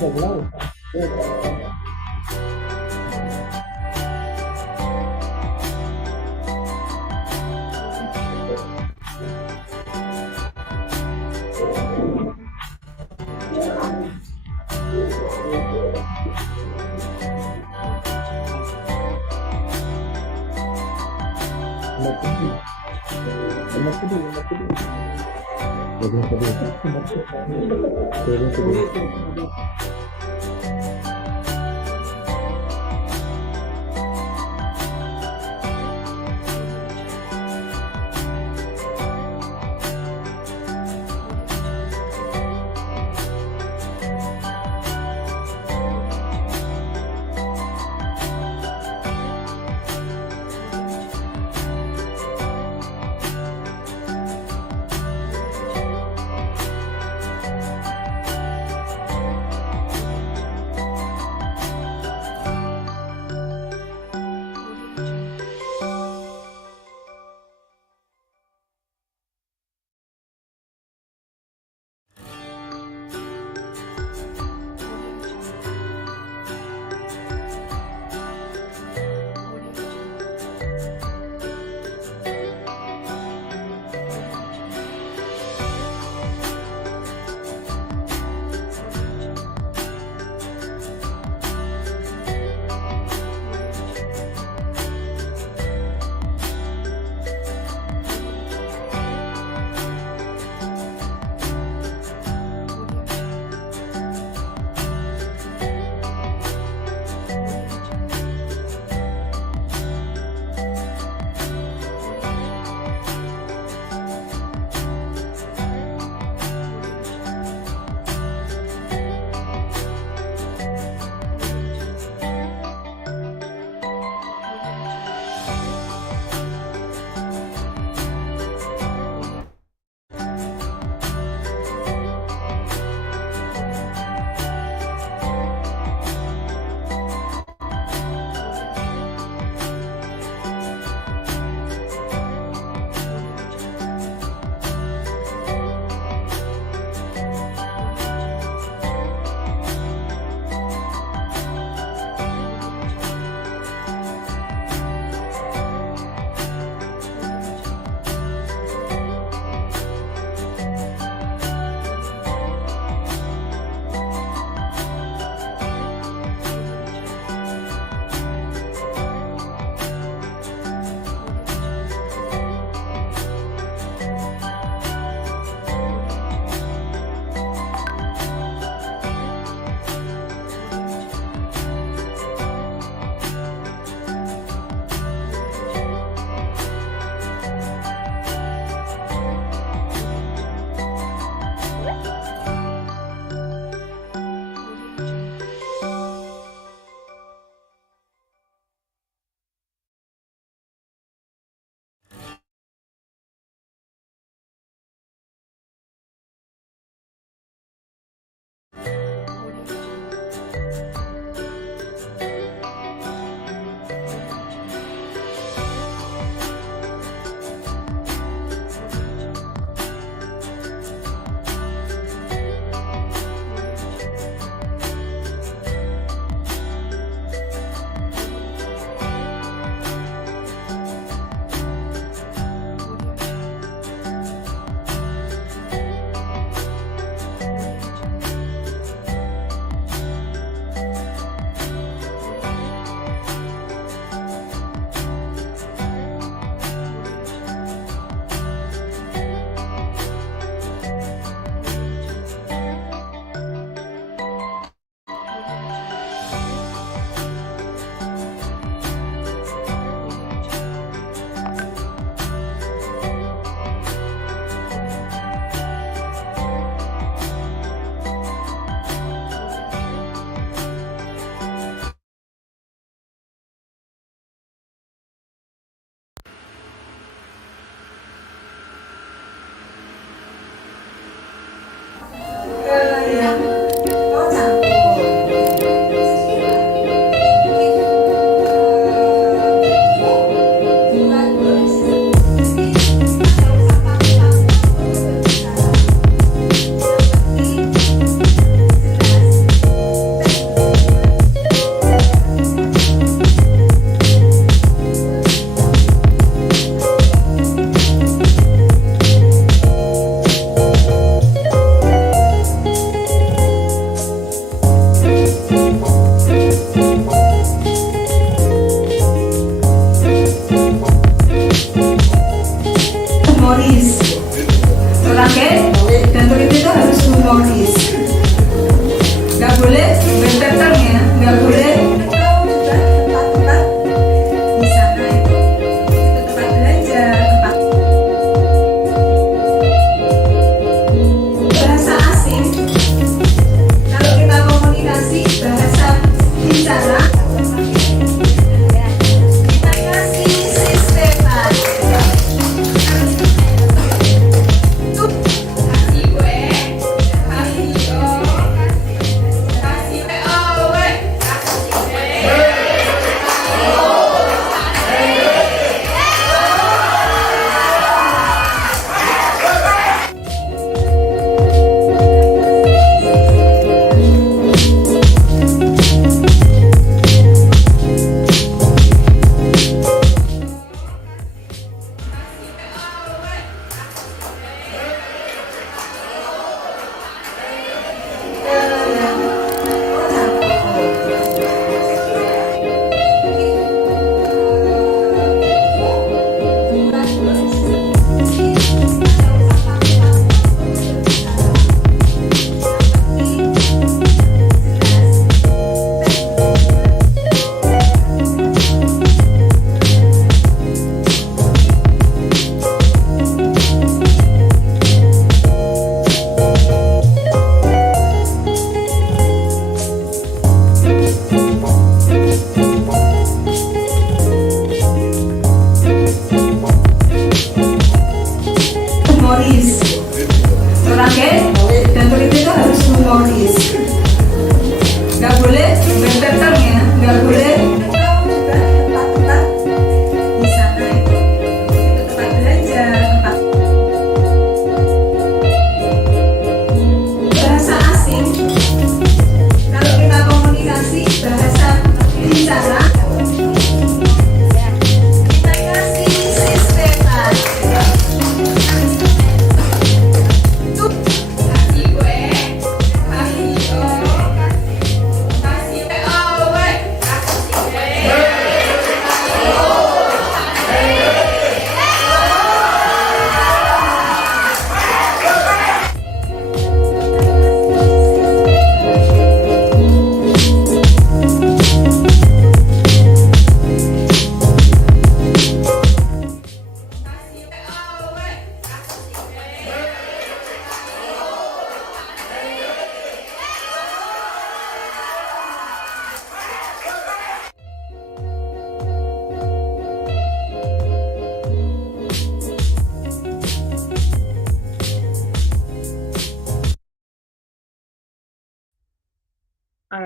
Hello.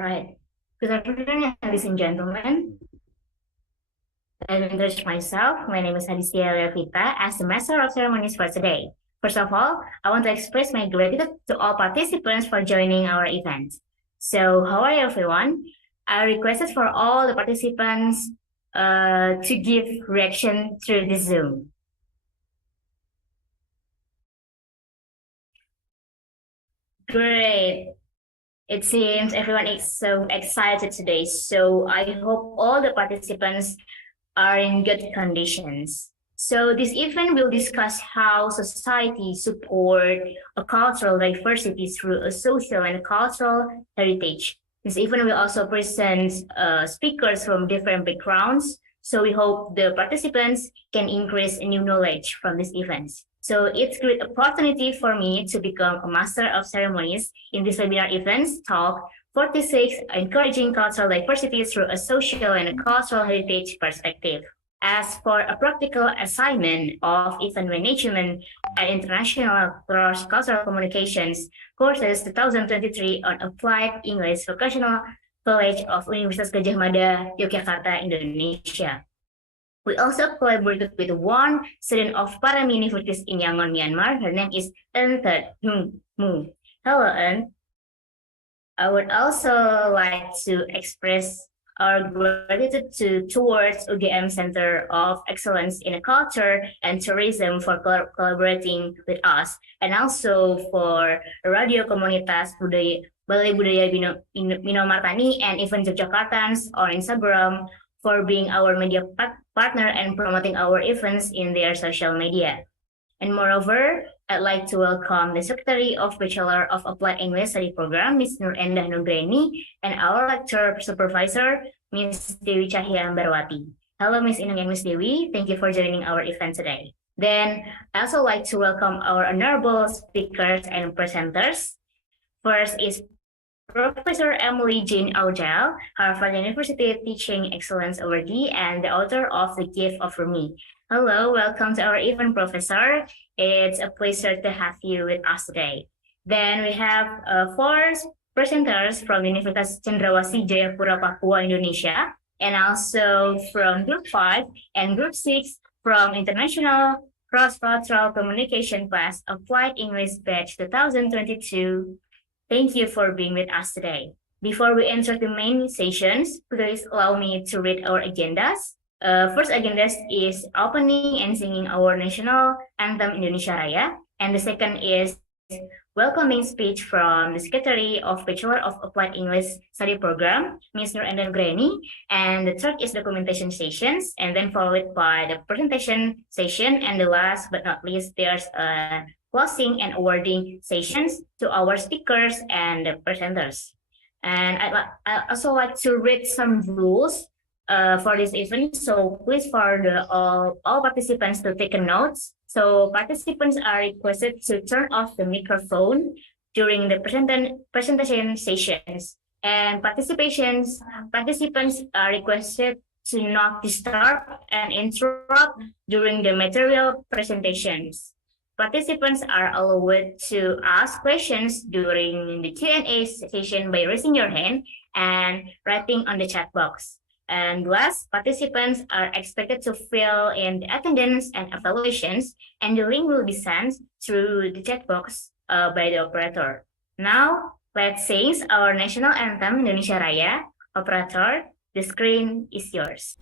right. Good afternoon, ladies and gentlemen. Let me introduce myself. My name is Hadisya Levita as the Master of Ceremonies for today. First of all, I want to express my gratitude to all participants for joining our event. So, how are you, everyone? I requested for all the participants to give reaction through the Zoom. Great. It seems everyone is so excited today. So I hope all the participants are in good conditions. So this event will discuss how society support a cultural diversity through a social and cultural heritage. This event will also present speakers from different backgrounds. So we hope the participants can increase new knowledge from these events. So it's a great opportunity for me to become a master of ceremonies in this webinar events talk 46, encouraging cultural diversity through a social and a cultural heritage perspective. As for a practical assignment of event management and international cross-cultural communications courses 2023 on Applied English Vocational College of Universitas Gadjah Mada, Yogyakarta, Indonesia. We also collaborated with one student of Param Universities in Yangon, Myanmar. Her name is Eun Hung Mu. Hello, Eun. I would also like to express our gratitude towards UGM Center of Excellence in Culture and Tourism for collaborating with us, and also for Radio Komunitas Balai Budaya Minomartani and even Yogyakartans on Instagram for being our media partner and promoting our events in their social media. And moreover, I'd like to welcome the Secretary of Bachelor of Applied English Study Program, Ms. Nur Endah Nurgraini, and our lecture supervisor, Ms. Dewi Cahya Ambarwati. Hello, Ms. Inung and Ms. Dewi. Thank you for joining our event today. Then, I also like to welcome our honorable speakers and presenters. First is Professor Emily Jane Aujel, Harvard University Teaching Excellence Awardee and the author of The Gift of Rumi. Hello, welcome to our event, Professor. It's a pleasure to have you with us today. Then we have four presenters from Universitas Cendrawasih Jayapura, Papua, Indonesia, and also from Group 5 and Group 6 from International Cross-Cultural Communication Class Applied English Batch 2022. Thank you for being with us today. Before we enter the main sessions, please allow me to read our agendas. First agenda is opening and singing our national anthem Indonesia Raya. And the second is welcoming speech from the Secretary of Bachelor of Applied English Study Program, Ms. Nur Endah Nurgraini. And the third is documentation sessions, and then followed by the presentation session. And the last but not least, there's a closing and awarding sessions to our speakers and the presenters. And I also like to read some rules for this event. So please for all participants to take notes. So participants are requested to turn off the microphone during the presentation sessions. And participants are requested to not disturb and interrupt during the material presentations. Participants are allowed to ask questions during the Q&A session by raising your hand and writing on the chat box. And last, participants are expected to fill in the attendance and evaluations, and the link will be sent through the chat box by the operator. Now, let's sing our national anthem Indonesia Raya. Operator, the screen is yours.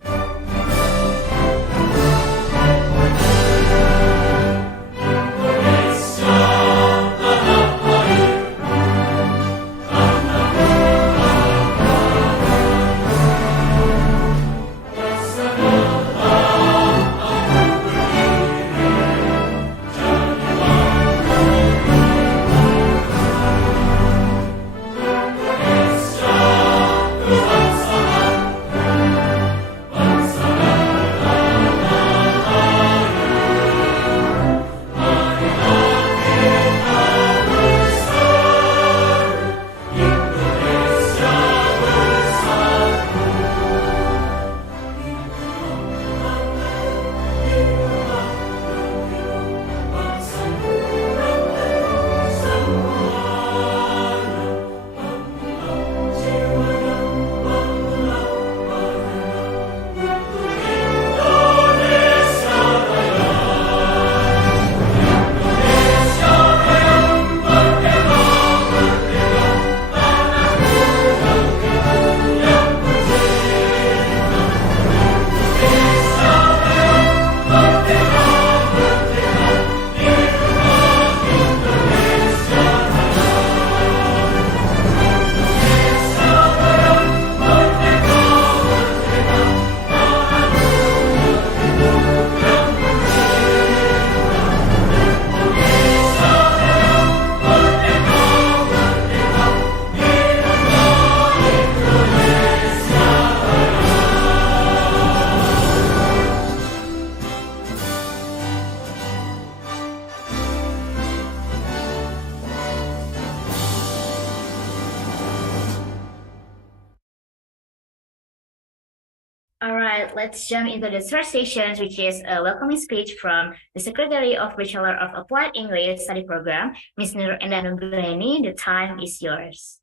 All right, let's jump into the first session, which is a welcoming speech from the Secretary of Bachelor of Applied English Study Program, Ms. Nur Endah Nugrani. The time is yours.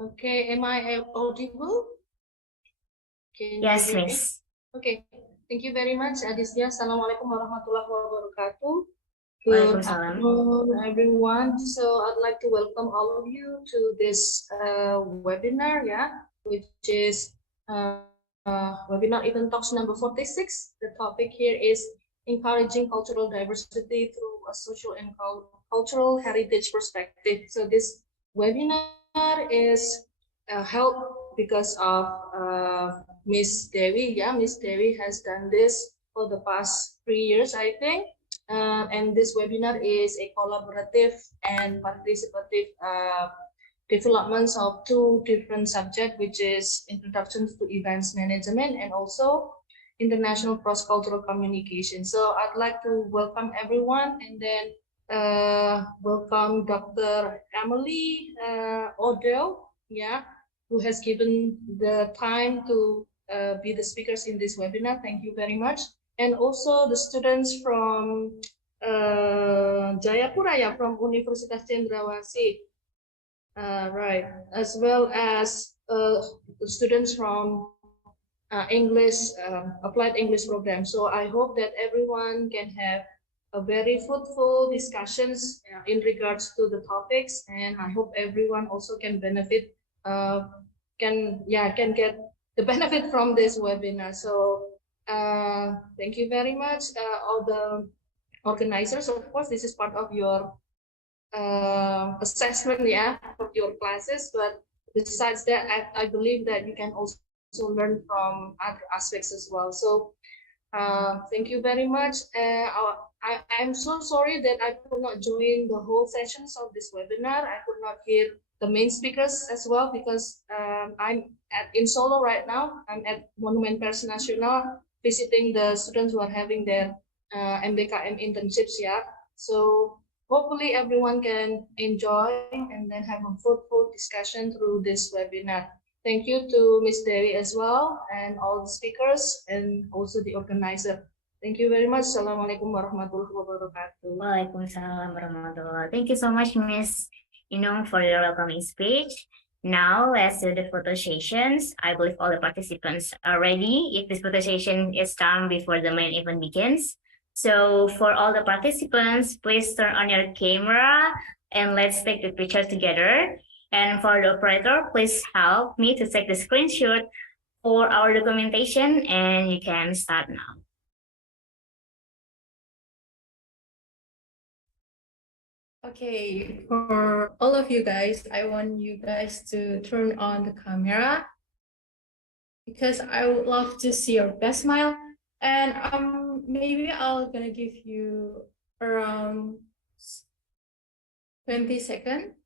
Okay, am I audible? Can Yes, you hear me? Miss. Okay, thank you very much, Aditya. Assalamualaikum warahmatullahi wabarakatuh. Good Waalaikumsalam. afternoon, everyone. So I'd like to welcome all of you to this webinar, which is webinar Event Talks number 46. The topic here is encouraging cultural diversity through a social and cultural heritage perspective. So this webinar is held because of Miss Dewi. Yeah, Miss Dewi has done this for the past 3 years, I think. And this webinar is a collaborative and participative developments of 2 different subjects, which is introductions to events management and also international cross-cultural communication. So I'd like to welcome everyone and then welcome Dr. Emily Odell, who has given the time to be the speakers in this webinar. Thank you very much. And also the students from Jayapura, from Universitas Cendrawasih, right, as well as students from English, applied English program. So I hope that everyone can have a very fruitful discussions in regards to the topics, and I hope everyone also can benefit, can get the benefit from this webinar. So thank you very much, all the organizers. Of course, this is part of your assessment, of your classes. But besides that, I believe that you can also learn from other aspects as well. So thank you very much. I'm so sorry that I could not join the whole sessions of this webinar. I could not hear the main speakers as well because I'm in Solo right now. I'm at Monument Pers Nasional visiting the students who are having their MBKM internships. So hopefully everyone can enjoy and then have a fruitful discussion through this webinar. Thank you to Ms. Dewi as well and all the speakers and also the organizer. Thank you very much. Assalamualaikum warahmatullahi wabarakatuh. Waalaikumsalam warahmatullahi. Thank you so much, Miss Inung, for your welcoming speech. Now let's do the photo sessions. I believe all the participants are ready. If this photo session is done before the main event begins. So for all the participants, please turn on your camera and let's take the picture together. And for the operator, please help me to take the screenshot for our documentation, and you can start now. Okay, for all of you guys, I want you guys to turn on the camera because I would love to see your best smile. And maybe I'll gonna give you around 20 seconds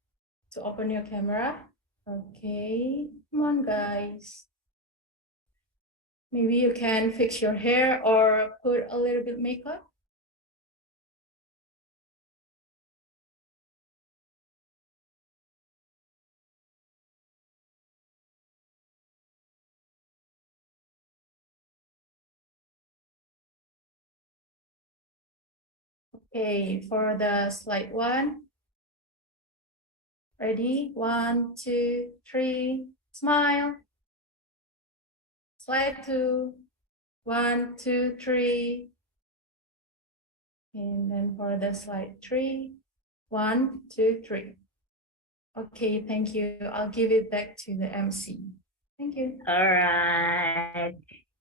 to open your camera. Okay, come on guys. Maybe you can fix your hair or put a little bit makeup. Okay, for the slide 1. Ready? 1, 2, 3, smile. Slide 2. 1, 2, 3. And then for the slide 3. 1, 2, 3. Okay, thank you. I'll give it back to the MC. Thank you. All right.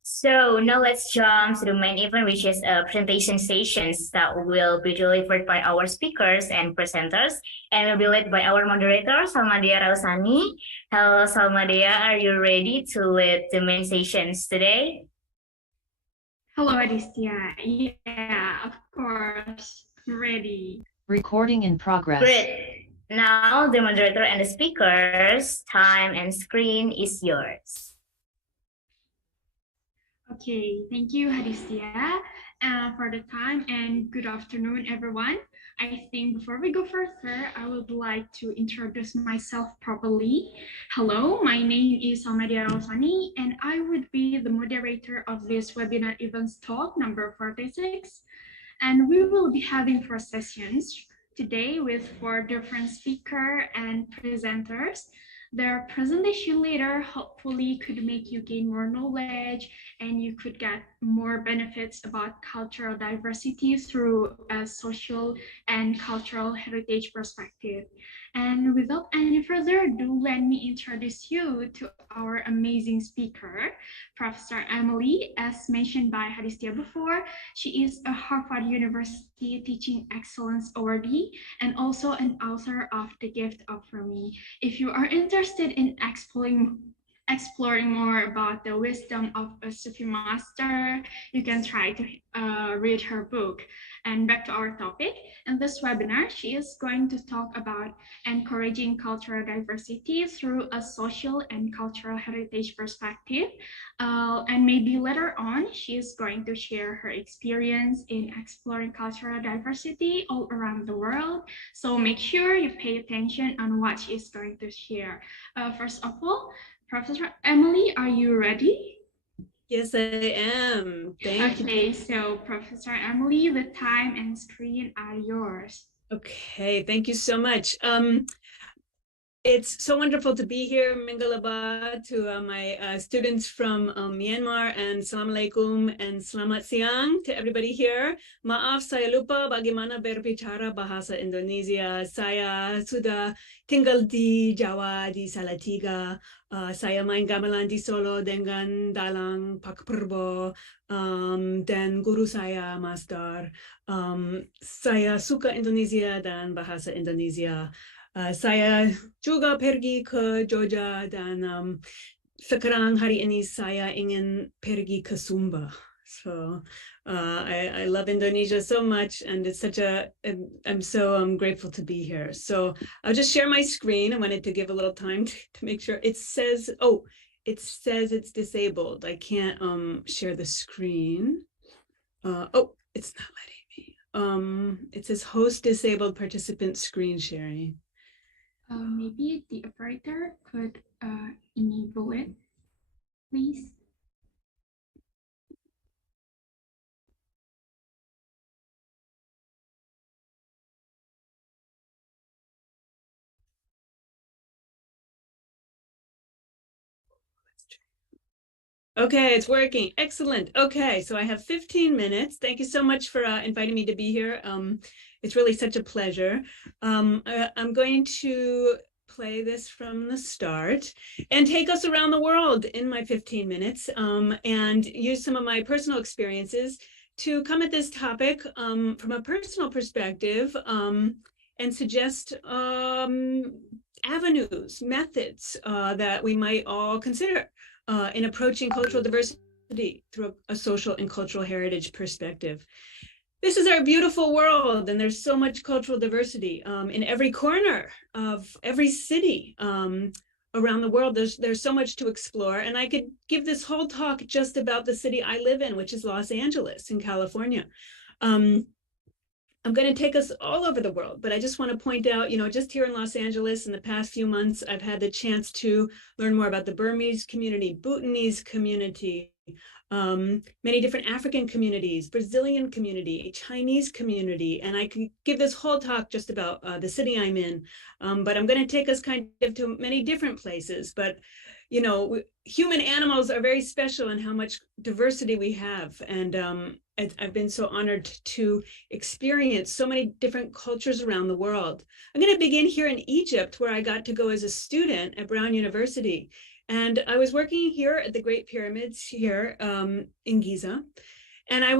So now let's jump to the main event, which is presentation sessions that will be delivered by our speakers and presenters, and will be led by our moderator, Salmadia Rausani. Hello, Salmadia. Are you ready to lead the main sessions today? Hello, Aditya. Yeah, of course. Ready. Recording in progress. Great. Now the moderator and the speakers, time and screen is yours. Okay, thank you, Hadistia, for the time, and good afternoon, everyone. I think before we go further, I would like to introduce myself properly. Hello, my name is Amadia Rosani, and I would be the moderator of this webinar events talk number 46. And we will be having 4 sessions today with 4 different speakers and presenters. Their presentation later hopefully could make you gain more knowledge and you could get more benefits about cultural diversity through a social and cultural heritage perspective. And without any further ado, let me introduce you to our amazing speaker, Professor Emily. As mentioned by Hadistia before, she is a Harvard University Teaching Excellence Awardee and also an author of The Gift of Rumi. If you are interested in exploring more about the wisdom of a Sufi master, you can try to read her book. And back to our topic. In this webinar, she is going to talk about encouraging cultural diversity through a social and cultural heritage perspective. And maybe later on, she is going to share her experience in exploring cultural diversity all around the world. So make sure you pay attention on what she is going to share. First of all, Professor Emily, are you ready? Yes, I am. Thank you. Okay, so Professor Emily, the time and screen are yours. Okay, thank you so much. It's so wonderful to be here, Mingalaba, to my students from Myanmar, and Salam Alaikum and Selamat Siang to everybody here. Maaf, saya lupa bagaimana berbicara bahasa Indonesia. Saya sudah tinggal di Jawa, di Salatiga. Saya main gamelan di Solo dengan Dalang Pak Purbo, dan guru saya, Master. Saya suka Indonesia dan bahasa Indonesia. Saya juga pergi ke Jogja dan sekarang hari ini saya ingin pergi ke Sumba. So I love Indonesia so much, and it's such I'm so grateful to be here. So I'll just share my screen. I wanted to give a little time to make sure. It says it's disabled. I can't share the screen. It's not letting me. It says host disabled participant screen sharing. Maybe the operator could enable it, please. Okay, it's working. Excellent. Okay, so I have 15 minutes. Thank you so much for inviting me to be here. It's really such a pleasure. I'm going to play this from the start and take us around the world in my 15 minutes and use some of my personal experiences to come at this topic from a personal perspective and suggest avenues, methods that we might all consider in approaching cultural diversity through a social and cultural heritage perspective. This is our beautiful world, and there's so much cultural diversity in every corner of every city around the world. There's so much to explore, and I could give this whole talk just about the city I live in, which is Los Angeles in California. I'm going to take us all over the world, but I just want to point out, just here in Los Angeles in the past few months, I've had the chance to learn more about the Burmese community, Bhutanese community, many different African communities, Brazilian community, Chinese community, and I could give this whole talk just about the city I'm in, but I'm going to take us kind of to many different places. But human animals are very special in how much diversity we have, and I've been so honored to experience so many different cultures around the world. I'm going to begin here in Egypt, where I got to go as a student at Brown University. And I was working here at the Great Pyramids here in Giza. And I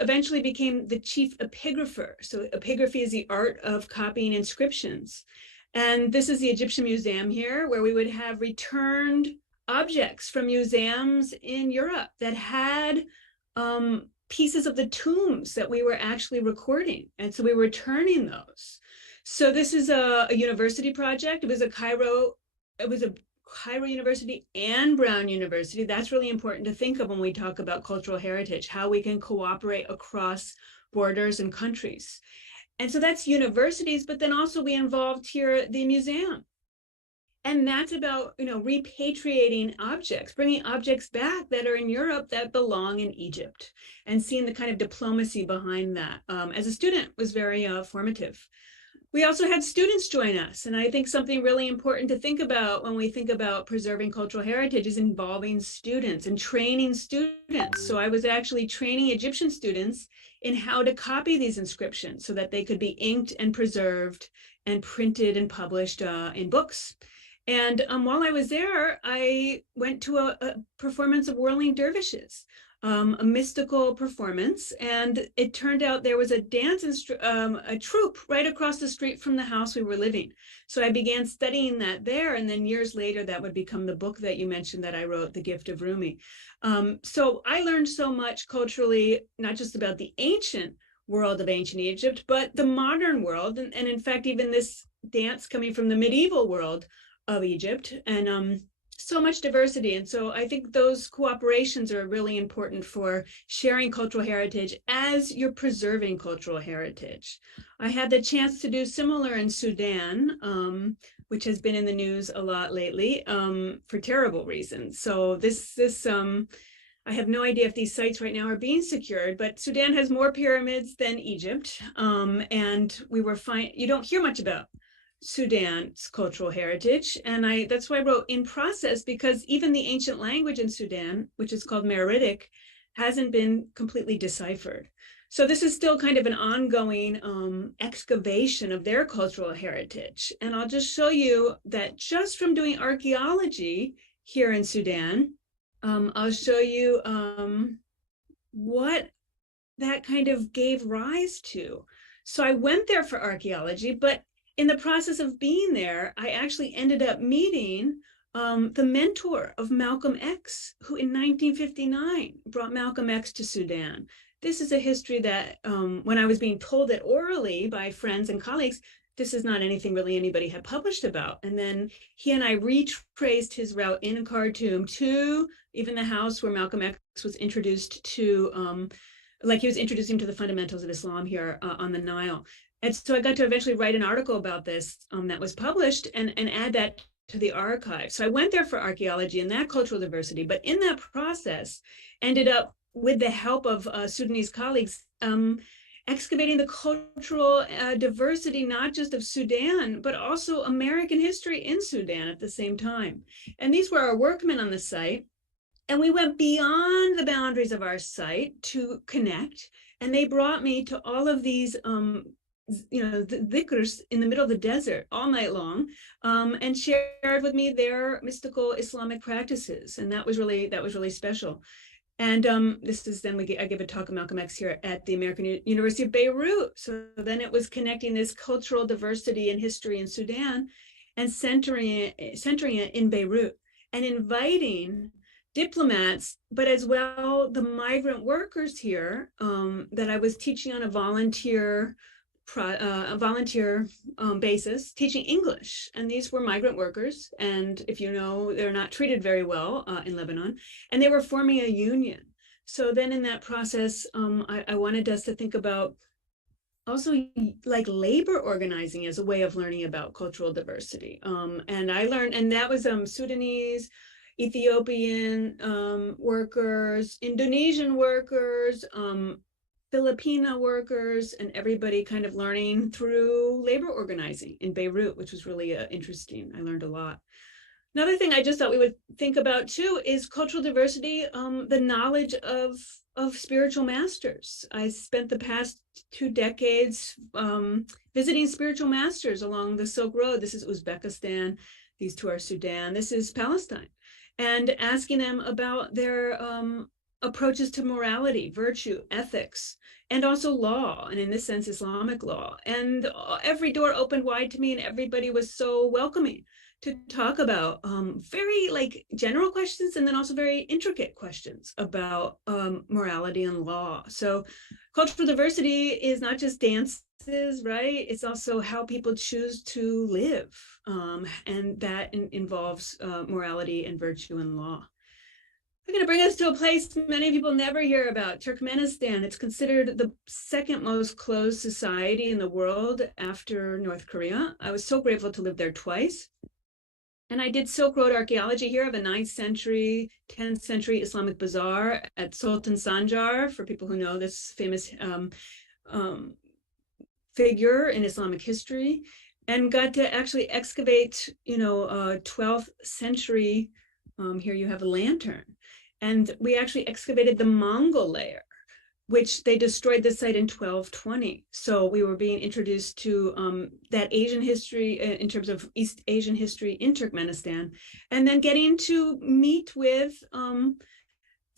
eventually became the chief epigrapher. So epigraphy is the art of copying inscriptions. And this is the Egyptian Museum here, where we would have returned objects from museums in Europe that had pieces of the tombs that we were actually recording. And so we were returning those. So this is a university project. It was a Cairo University and Brown University. That's really important to think of when we talk about cultural heritage, how we can cooperate across borders and countries. And so that's universities, but then also we involved here the museum. And that's about, repatriating objects, bringing objects back that are in Europe that belong in Egypt, and seeing the kind of diplomacy behind that. As a student was very formative. We also had students join us. And I think something really important to think about when we think about preserving cultural heritage is involving students and training students. So I was actually training Egyptian students in how to copy these inscriptions so that they could be inked and preserved and printed and published in books. And while I was there, I went to a performance of Whirling Dervishes, a mystical performance. And it turned out there was a dance a troupe right across the street from the house we were living. So I began studying that there. And then years later, that would become the book that you mentioned that I wrote, The Gift of Rumi. So I learned so much culturally, not just about the ancient world of ancient Egypt, but the modern world. And in fact, even this dance coming from the medieval world of Egypt, and so much diversity. And so I think those cooperations are really important for sharing cultural heritage as you're preserving cultural heritage. I had the chance to do similar in Sudan, which has been in the news a lot lately for terrible reasons. So I have no idea if these sites right now are being secured, but Sudan has more pyramids than Egypt. And you don't hear much about Sudan's cultural heritage. And that's why I wrote in process, because even the ancient language in Sudan, which is called Meroitic, hasn't been completely deciphered. So this is still kind of an ongoing excavation of their cultural heritage. And I'll just show you that just from doing archaeology here in Sudan, I'll show you what that kind of gave rise to. So I went there for archaeology, but in the process of being there, I actually ended up meeting the mentor of Malcolm X, who in 1959 brought Malcolm X to Sudan. This is a history that when I was being told it orally by friends and colleagues, this is not anything really anybody had published about. And then he and I retraced his route in Khartoum to even the house where Malcolm X was introduced to, like he was introducing to the fundamentals of Islam here on the Nile. And so I got to eventually write an article about this that was published and add that to the archive. So I went there for archaeology and that cultural diversity, but in that process, ended up with the help of Sudanese colleagues, excavating the cultural diversity, not just of Sudan, but also American history in Sudan at the same time. And these were our workmen on the site. And we went beyond the boundaries of our site to connect. And they brought me to all of these the dhikrs in the middle of the desert all night long, and shared with me their mystical Islamic practices. And that was really special. And this is then I give a talk of Malcolm X here at the American University of Beirut. So then it was connecting this cultural diversity and history in Sudan and centering it in Beirut and inviting diplomats, but as well the migrant workers here that I was teaching on a volunteer basis, teaching English. And these were migrant workers. And if you know, they're not treated very well in Lebanon. And they were forming a union. So then in that process, I wanted us to think about also like labor organizing as a way of learning about cultural diversity. And I learned, and that was Sudanese, Ethiopian workers, Indonesian workers, Filipino workers, and everybody kind of learning through labor organizing in Beirut, which was really interesting. I learned a lot. Another thing I just thought we would think about too is cultural diversity, the knowledge of spiritual masters. I spent the past 2 decades visiting spiritual masters along the Silk Road. This is Uzbekistan. These two are Sudan. This is Palestine. And asking them about their approaches to morality, virtue, ethics, and also law, and in this sense, Islamic law. And every door opened wide to me, and everybody was so welcoming to talk about very like general questions and then also very intricate questions about morality and law. So cultural diversity is not just dances, right? It's also how people choose to live. And that involves morality and virtue and law. I'm going to bring us to a place many people never hear about, Turkmenistan. It's considered the second most closed society in the world after North Korea. I was so grateful to live there twice. And I did Silk Road archaeology here of a 9th century, 10th century Islamic bazaar at Sultan Sanjar, for people who know this famous figure in Islamic history, and got to actually excavate, 12th century, here you have a lantern. And we actually excavated the Mongol layer, which they destroyed the site in 1220. So we were being introduced to that Asian history in terms of East Asian history in Turkmenistan, and then getting to meet with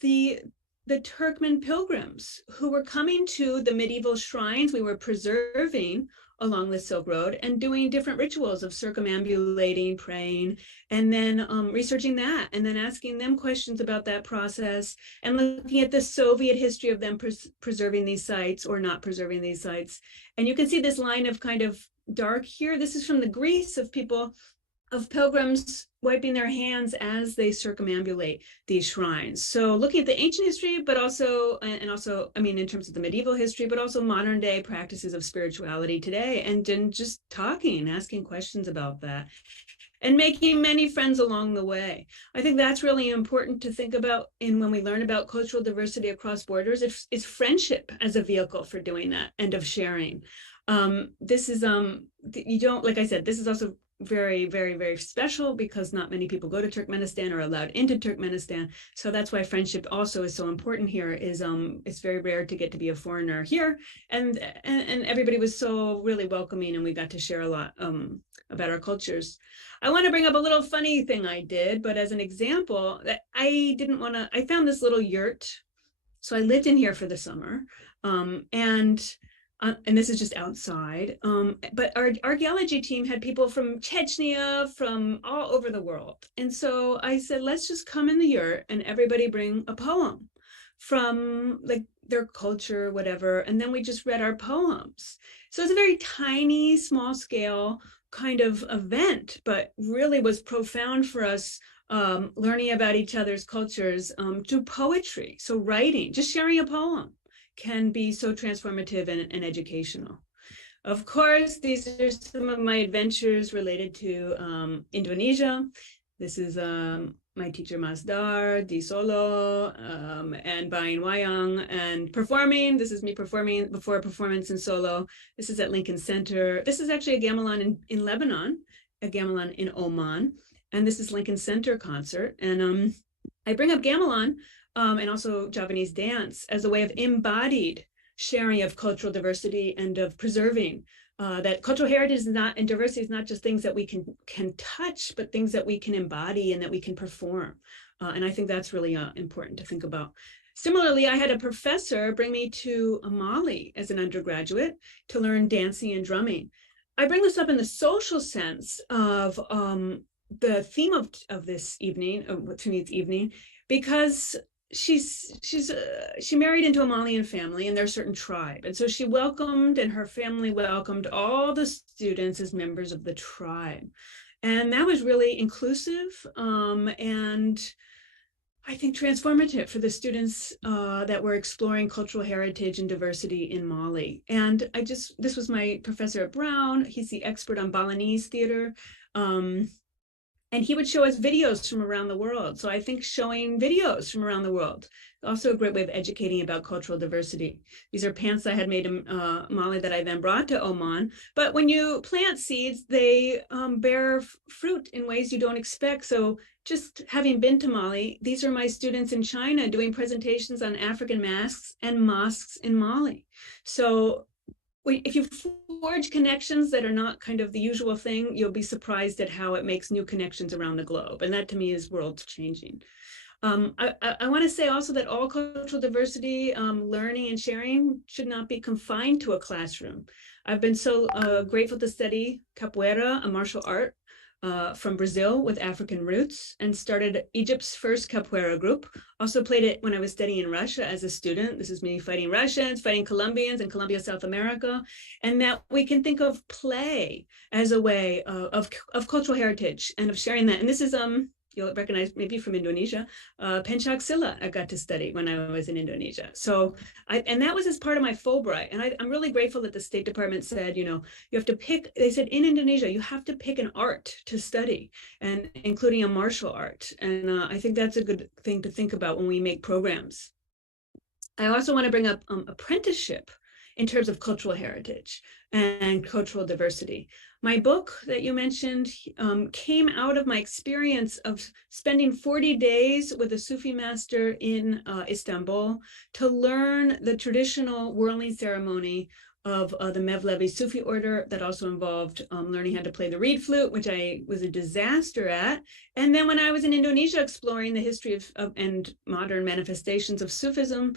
the Turkmen pilgrims who were coming to the medieval shrines we were preserving along the Silk Road and doing different rituals of circumambulating, praying, and then researching that, and then asking them questions about that process, and looking at the Soviet history of them preserving these sites or not preserving these sites. And you can see this line of kind of dark here. This is from the Greece of people, of pilgrims wiping their hands as they circumambulate these shrines. So looking at the ancient history, but also, I mean, in terms of the medieval history, but also modern day practices of spirituality today, and then just talking, asking questions about that, and making many friends along the way. I think that's really important to think about when we learn about cultural diversity across borders. It's friendship as a vehicle for doing that and of sharing. This is, you don't, like I said, this is also very, very, very special because not many people go to Turkmenistan or allowed into Turkmenistan. So that's why friendship also is so important here. Is it's very rare to get to be a foreigner here, and everybody was so really welcoming, and we got to share a lot about our cultures. I want to bring up a little funny thing I did, but as an example, that I found this little yurt. So I lived in here for the summer, and this is just outside, but our archaeology team had people from Chechnya, from all over the world. And so I said, let's just come in the yurt and everybody bring a poem from like their culture, whatever. And then we just read our poems. So it's a very tiny, small scale kind of event, but really was profound for us, learning about each other's cultures through poetry. So writing, just sharing a poem can be so transformative and educational. Of course, these are some of my adventures related to Indonesia. This is my teacher Masdar, Di Solo, and buying wayang and performing. This is me performing before a performance in Solo. This is at Lincoln Center. This is actually a gamelan in Lebanon, a gamelan in Oman, and this is Lincoln Center concert. And I bring up gamelan and also Javanese dance as a way of embodied sharing of cultural diversity and of preserving that cultural heritage is not, and diversity is not just things that we can touch, but things that we can embody and that we can perform. And I think that's really important to think about. Similarly, I had a professor bring me to Mali as an undergraduate to learn dancing and drumming. I bring this up in the social sense of the theme of this evening, of tonight's evening, because she married into a Malian family, and they're a certain tribe. And so she welcomed, and her family welcomed all the students as members of the tribe. And that was really inclusive and I think transformative for the students that were exploring cultural heritage and diversity in Mali. And this was my professor at Brown. He's the expert on Balinese theater. And he would show us videos from around the world. So I think showing videos from around the world, also a great way of educating about cultural diversity. These are pants I had made in Mali that I then brought to Oman. But when you plant seeds, they bear fruit in ways you don't expect. So just having been to Mali, these are my students in China doing presentations on African masks and mosques in Mali. So if you forge connections that are not kind of the usual thing, you'll be surprised at how it makes new connections around the globe. And that to me is world changing. I want to say also that all cultural diversity, learning and sharing should not be confined to a classroom. I've been so grateful to study capoeira, a martial art, from Brazil with African roots and started Egypt's first capoeira group. Also played it when I was studying in Russia as a student. This is me fighting Russians, fighting Colombians in Colombia, South America. And that we can think of play as a way of cultural heritage and of sharing that. And this is, you'll recognize maybe from Indonesia, Pencak Silat I got to study when I was in Indonesia. So, and that was as part of my Fulbright. And I'm really grateful that the State Department said, you know, you have to pick, they said in Indonesia, you have to pick an art to study, and including a martial art. And I think that's a good thing to think about when we make programs. I also want to bring up apprenticeship in terms of cultural heritage and cultural diversity. My book that you mentioned came out of my experience of spending 40 days with a Sufi master in Istanbul to learn the traditional whirling ceremony of the Mevlevi Sufi order that also involved learning how to play the reed flute, which I was a disaster at. And then when I was in Indonesia exploring the history of and modern manifestations of Sufism,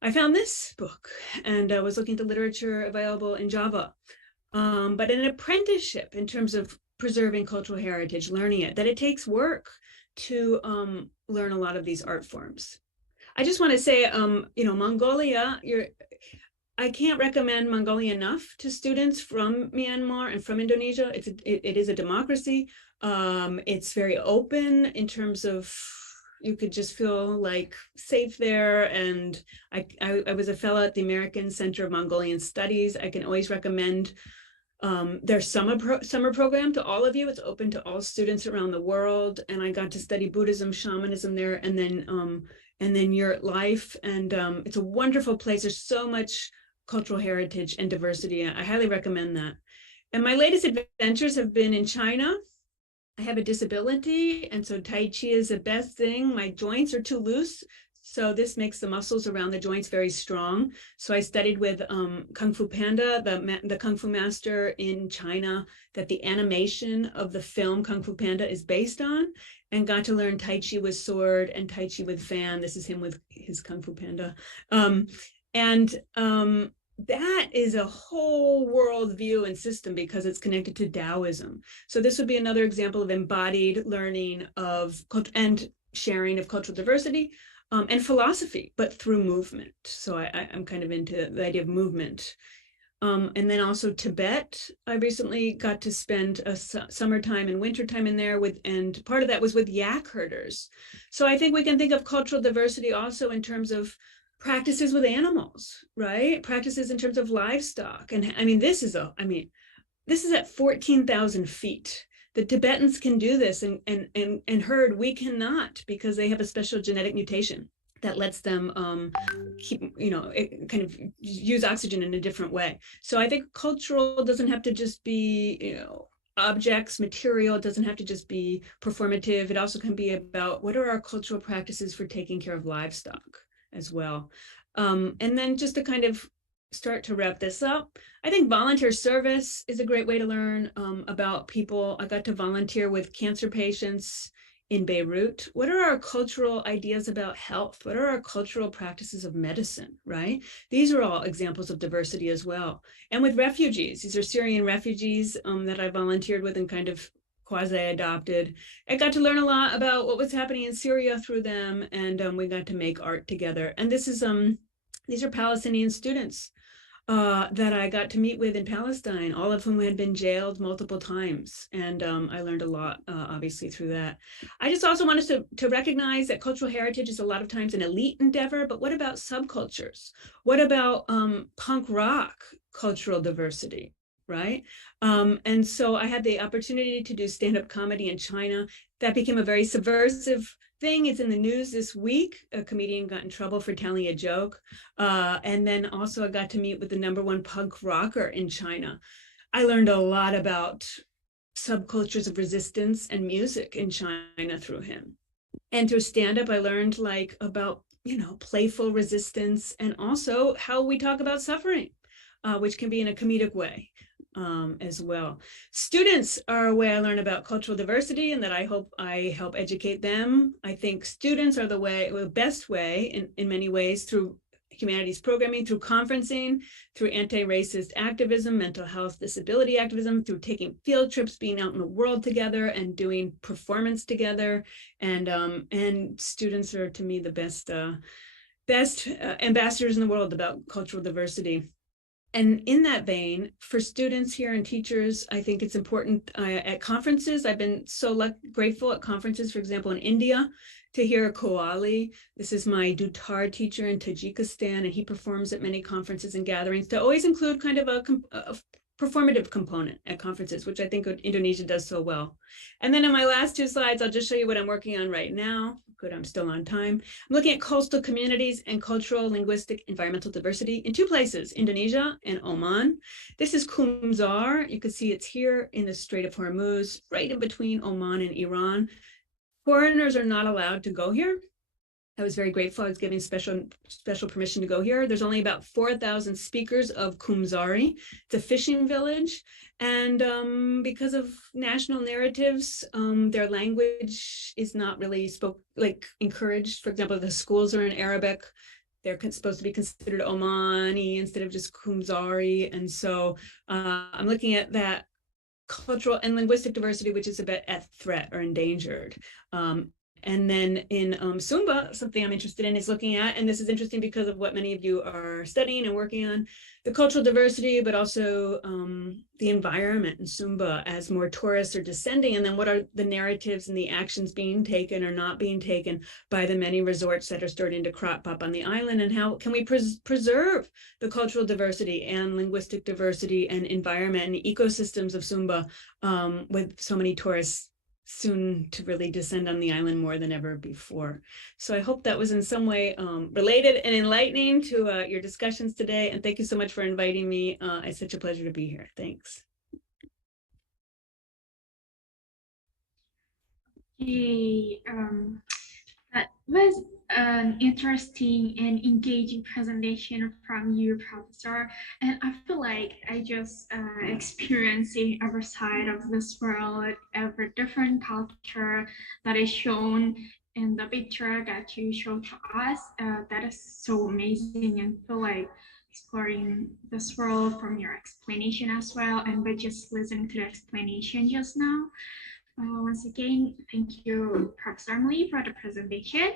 I found this book and I was looking at the literature available in Java. But an apprenticeship in terms of preserving cultural heritage, learning it, that it takes work to learn a lot of these art forms. I just want to say, you know, Mongolia, I can't recommend Mongolia enough to students from Myanmar and from Indonesia. It is a democracy. It's very open in terms of, you could just feel like safe there. And I was a fellow at the American Center of Mongolian Studies. I can always recommend their summer program to all of you. It's open to all students around the world. And I got to study Buddhism, shamanism there, and then Yurt life. And it's a wonderful place. There's so much cultural heritage and diversity. I highly recommend that. And my latest adventures have been in China. I have a disability, and so Tai Chi is the best thing. My joints are too loose, so this makes the muscles around the joints very strong. So I studied with Kung Fu Panda, the Kung Fu master in China that the animation of the film Kung Fu Panda is based on, and got to learn Tai Chi with sword and Tai Chi with fan. This is him with his Kung Fu Panda. That is a whole world view and system because it's connected to Taoism. So this would be another example of embodied learning of and sharing of cultural diversity and philosophy, but through movement. So I'm kind of into the idea of movement. And then also Tibet. I recently got to spend a summertime and wintertime in there and part of that was with yak herders. So I think we can think of cultural diversity also in terms of practices with animals, right? Practices in terms of livestock. And I mean, this is at 14,000 feet. The Tibetans can do this and herd. We cannot because they have a special genetic mutation that lets them keep, you know, kind of use oxygen in a different way. So I think cultural doesn't have to just be, you know, objects, material. It doesn't have to just be performative. It also can be about what are our cultural practices for taking care of livestock as well. And then just to kind of start to wrap this up, I think volunteer service is a great way to learn about people. I got to volunteer with cancer patients in Beirut. What are our cultural ideas about health? What are our cultural practices of medicine, right? These are all examples of diversity as well. And with refugees, these are Syrian refugees that I volunteered with and kind of quasi-adopted. I got to learn a lot about what was happening in Syria through them, and we got to make art together. And this is these are Palestinian students that I got to meet with in Palestine, all of whom had been jailed multiple times. And I learned a lot, obviously, through that. I just also want us to recognize that cultural heritage is a lot of times an elite endeavor, but what about subcultures? What about punk rock cultural diversity? Right? And so I had the opportunity to do stand-up comedy in China. That became a very subversive thing. It's in the news this week. A comedian got in trouble for telling a joke. And then also I got to meet with the #1 punk rocker in China. I learned a lot about subcultures of resistance and music in China through him. And through stand-up, I learned like about, you know, playful resistance and also how we talk about suffering, which can be in a comedic way. As well. Students are a way I learn about cultural diversity and that I hope I help educate them. I think students are the best way in many ways through humanities programming, through conferencing, through anti-racist activism, mental health, disability activism, through taking field trips, being out in the world together and doing performance together. And students are, to me, the best ambassadors in the world about cultural diversity. And in that vein, for students here and teachers, I think it's important at conferences. I've been so grateful at conferences, for example, in India, to hear Koali. This is my Dutar teacher in Tajikistan, and he performs at many conferences and gatherings, to always include kind of a performative component at conferences, which I think Indonesia does so well. And then in my last two slides, I'll just show you what I'm working on right now. Good, I'm still on time. I'm looking at coastal communities and cultural, linguistic, environmental diversity in two places, Indonesia and Oman. This is Kumzar. You can see it's here in the Strait of Hormuz, right in between Oman and Iran. Foreigners are not allowed to go here. I was very grateful. I was given special permission to go here. There's only about 4,000 speakers of Kumzari. It's a fishing village. And because of national narratives, their language is not really encouraged. For example, the schools are in Arabic. They're supposed to be considered Omani instead of just Kumzari. And so I'm looking at that cultural and linguistic diversity, which is a bit at threat or endangered. And then in Sumba, something I'm interested in is looking at, and this is interesting because of what many of you are studying and working on, the cultural diversity, but also the environment in Sumba as more tourists are descending, and then what are the narratives and the actions being taken or not being taken by the many resorts that are starting to crop up on the island, and how can we preserve the cultural diversity and linguistic diversity and environment and ecosystems of Sumba with so many tourists soon to really descend on the island more than ever before. So I hope that was in some way related and enlightening to your discussions today. And thank you so much for inviting me. It's such a pleasure to be here. Thanks. Yay. That was an interesting and engaging presentation from you, Professor. And I feel like I just experiencing every side of this world, every different culture that is shown in the picture that you showed to us. That is so amazing, and feel like exploring this world from your explanation as well. And by just listening to the explanation just now. Once again, thank you, Professor Emily, for the presentation.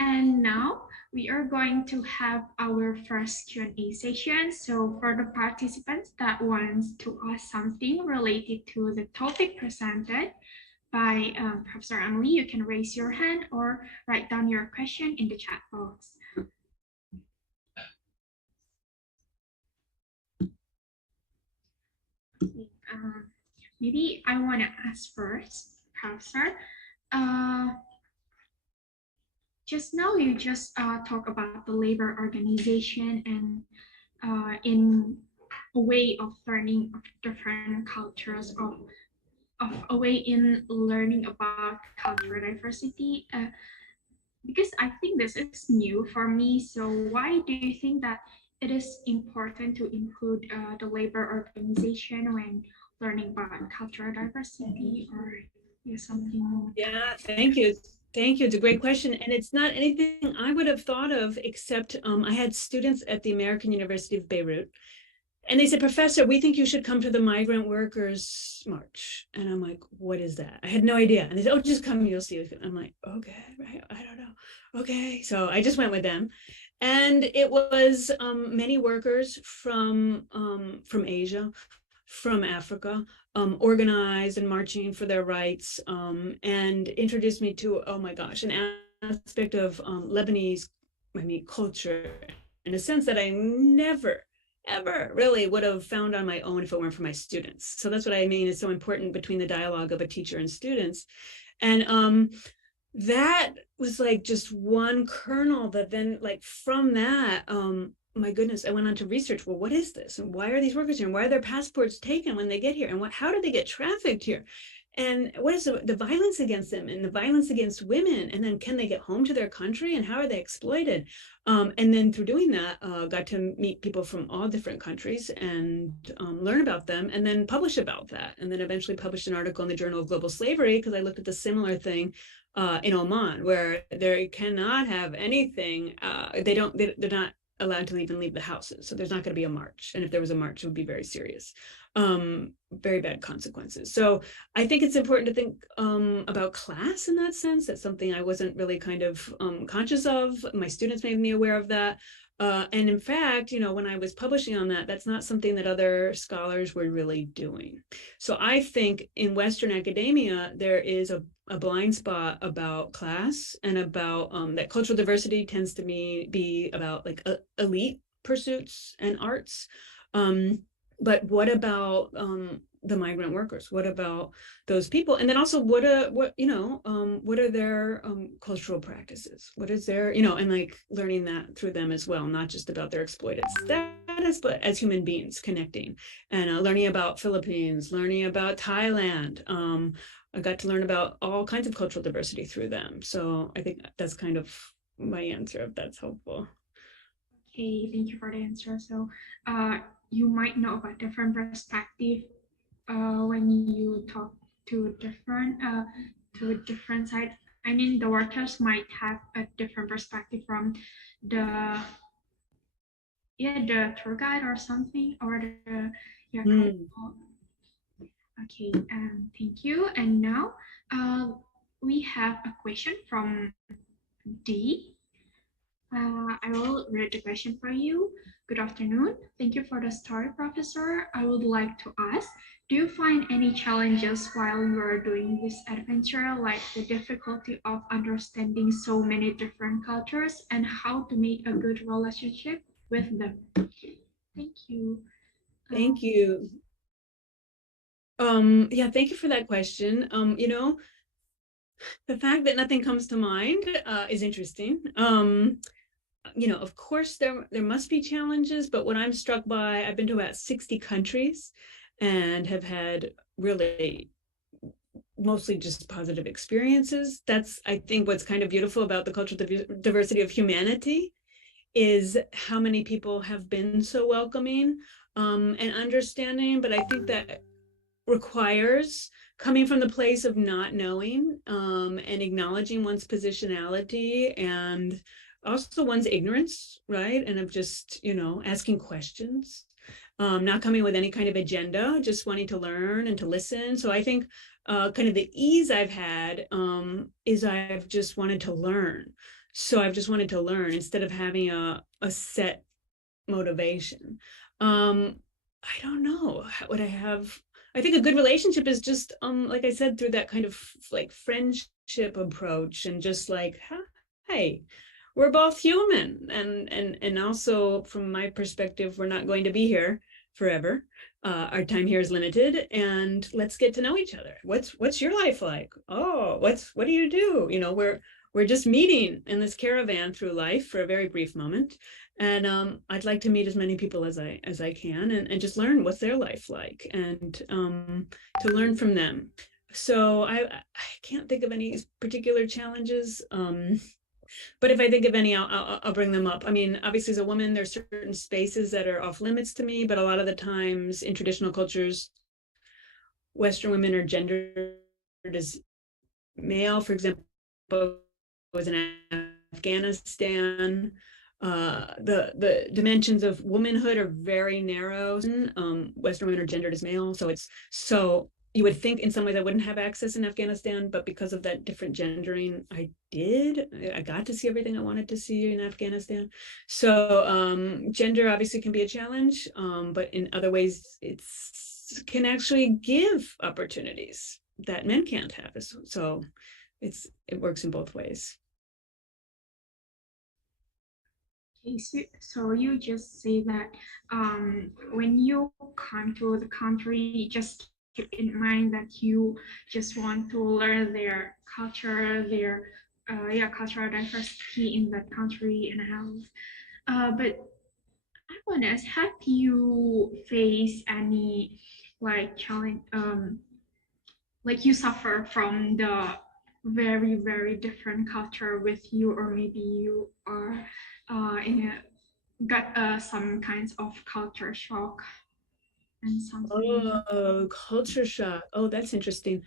And now we are going to have our first Q&A session. So for the participants that wants to ask something related to the topic presented by Professor Emily, you can raise your hand or write down your question in the chat box. Maybe I want to ask first, Professor. Just now you just talk about the labor organization and in a way of learning of different cultures, of a way in learning about cultural diversity. Because I think this is new for me. So why do you think that it is important to include the labor organization when learning about cultural diversity, or something? Yeah, thank you. Thank you. It's a great question. And it's not anything I would have thought of, except I had students at the American University of Beirut, and they said, Professor, we think you should come to the Migrant Workers March. And I'm like, what is that? I had no idea. And they said, oh, just come, you'll see. I'm like, okay, right, I don't know. Okay. So I just went with them. And it was many workers from Asia, from Africa, organized and marching for their rights, and introduced me to, oh my gosh, an aspect of Lebanese, culture, in a sense that I never, ever really would have found on my own if it weren't for my students. So that's what I mean is so important between the dialogue of a teacher and students. And that was like just one kernel that then, like, from that, my goodness, I went on to research, well, what is this? And why are these workers here? And why are their passports taken when they get here? And how do they get trafficked here? And what is the violence against them and the violence against women? And then can they get home to their country? And how are they exploited? And then through doing that, got to meet people from all different countries and learn about them, and then publish about that. And then eventually published an article in the Journal of Global Slavery, because I looked at the similar thing in Oman, where they cannot have anything. They're not allowed to even leave the houses. So there's not going to be a march. And if there was a march, it would be very serious, very bad consequences. So I think it's important to think about class in that sense. That's something I wasn't really kind of conscious of. My students made me aware of that. And in fact, when I was publishing on that, that's not something that other scholars were really doing. So I think in Western academia, there is a blind spot about class and about that cultural diversity tends to be about like elite pursuits and arts. But what about the migrant workers? What about those people? And then also what are their cultural practices? What is their, and like learning that through them as well, not just about their exploited status, but as human beings connecting and learning about Philippines, learning about Thailand. I got to learn about all kinds of cultural diversity through them. So I think that's kind of my answer, if that's helpful. Okay, thank you for the answer. So you might know about different perspective when you talk to a different side. I mean, the workers might have a different perspective from the tour guide or something, or the Okay, thank you. And now we have a question from D. I will read the question for you. Good afternoon. Thank you for the story, Professor. I would like to ask, do you find any challenges while you are doing this adventure, like the difficulty of understanding so many different cultures and how to make a good relationship with them? Thank you. Thank you. Yeah, thank you for that question. The fact that nothing comes to mind is interesting. Of course there must be challenges, but what I'm struck by, I've been to about 60 countries and have had really mostly just positive experiences. That's, I think, what's kind of beautiful about the cultural diversity of humanity is how many people have been so welcoming and understanding. But I think that requires coming from the place of not knowing and acknowledging one's positionality and also one's ignorance, right? And of just, asking questions, not coming with any kind of agenda, just wanting to learn and to listen. So I think kind of the ease I've had is I've just wanted to learn. So I've just wanted to learn instead of having a set motivation. I don't know. What I have, I think a good relationship is just, like I said, through that kind of like friendship approach and just like, hey, we're both human. And also from my perspective, we're not going to be here forever. Our time here is limited, and let's get to know each other. What's your life like? Oh, what do you do? We're just meeting in this caravan through life for a very brief moment. And I'd like to meet as many people as I can and just learn what's their life like and to learn from them. So I can't think of any particular challenges. But if I think of any, I'll bring them up. I mean, obviously as a woman, there's certain spaces that are off limits to me, but a lot of the times in traditional cultures, Western women are gendered as male. For example, was in Afghanistan. The dimensions of womanhood are very narrow. Western women are gendered as male, so you would think in some ways I wouldn't have access in Afghanistan, but because of that different gendering, I did. I got to see everything I wanted to see in Afghanistan. So gender obviously can be a challenge, but in other ways it can actually give opportunities that men can't have. So it works in both ways. Okay, so you just say that when you come to the country, just keep in mind that you just want to learn their culture, their cultural diversity in that country and else. But I want to ask, have you faced any like challenge, like you suffer from the very, very different culture with you, or maybe you are got some kinds of culture shock and something? Oh, culture shock. Oh, that's interesting.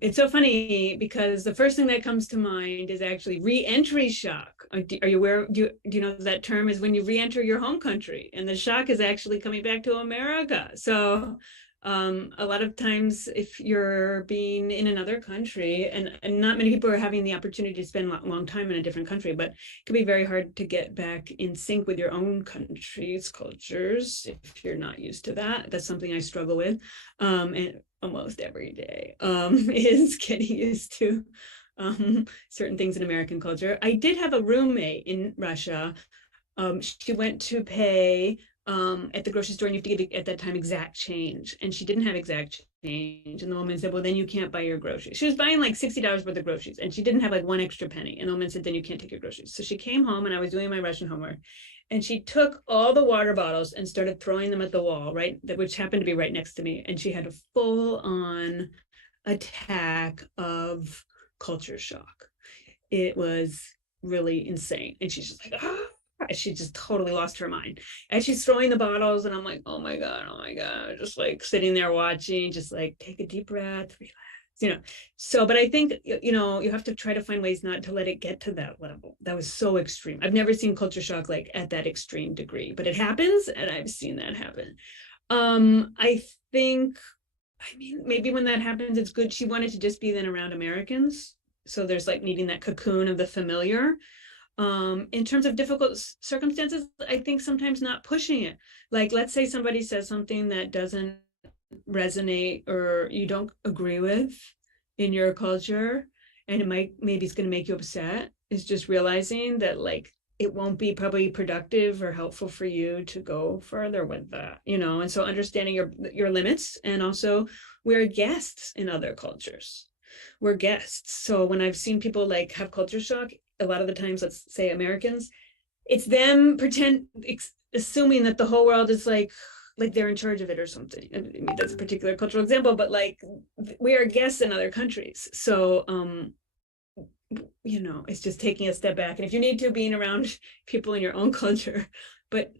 It's so funny because the first thing that comes to mind is actually re-entry shock. Are you aware? Do you know that term is when you re-enter your home country, and the shock is actually coming back to America. So a lot of times, if you're being in another country, and not many people are having the opportunity to spend a long time in a different country, but it can be very hard to get back in sync with your own country's cultures if you're not used to that. That's something I struggle with. And almost every day is getting used to certain things in American culture. I did have a roommate in Russia. She went to pay at the grocery store, and you have to give at that time exact change, and she didn't have exact change. And the woman said, well, then you can't buy your groceries. She was buying like $60 worth of groceries, and she didn't have like one extra penny. And the woman said, then you can't take your groceries. So she came home, and I was doing my Russian homework, and she took all the water bottles and started throwing them at the wall, right, which happened to be right next to me. And she had a full-on attack of culture shock. It was really insane. And she's just like, ah. She just totally lost her mind. And she's throwing the bottles, and I'm like, oh my God, just like sitting there watching, just like take a deep breath, relax, So, but I think, you have to try to find ways not to let it get to that level. That was so extreme. I've never seen culture shock like at that extreme degree, but it happens, and I've seen that happen. I think, maybe when that happens, it's good. She wanted to just be then around Americans. So there's like needing that cocoon of the familiar. In terms of difficult circumstances, I think sometimes not pushing it. Like, let's say somebody says something that doesn't resonate or you don't agree with in your culture, and maybe it's going to make you upset, is just realizing that like it won't be probably productive or helpful for you to go further with that, and so understanding your limits. And also, we're guests in other cultures. We're guests. So when I've seen people like have culture shock, a lot of the times, let's say Americans, it's them assuming that the whole world is like they're in charge of it or something. I mean, that's a particular cultural example, but like we are guests in other countries. So, it's just taking a step back. And if you need to, being around people in your own culture, but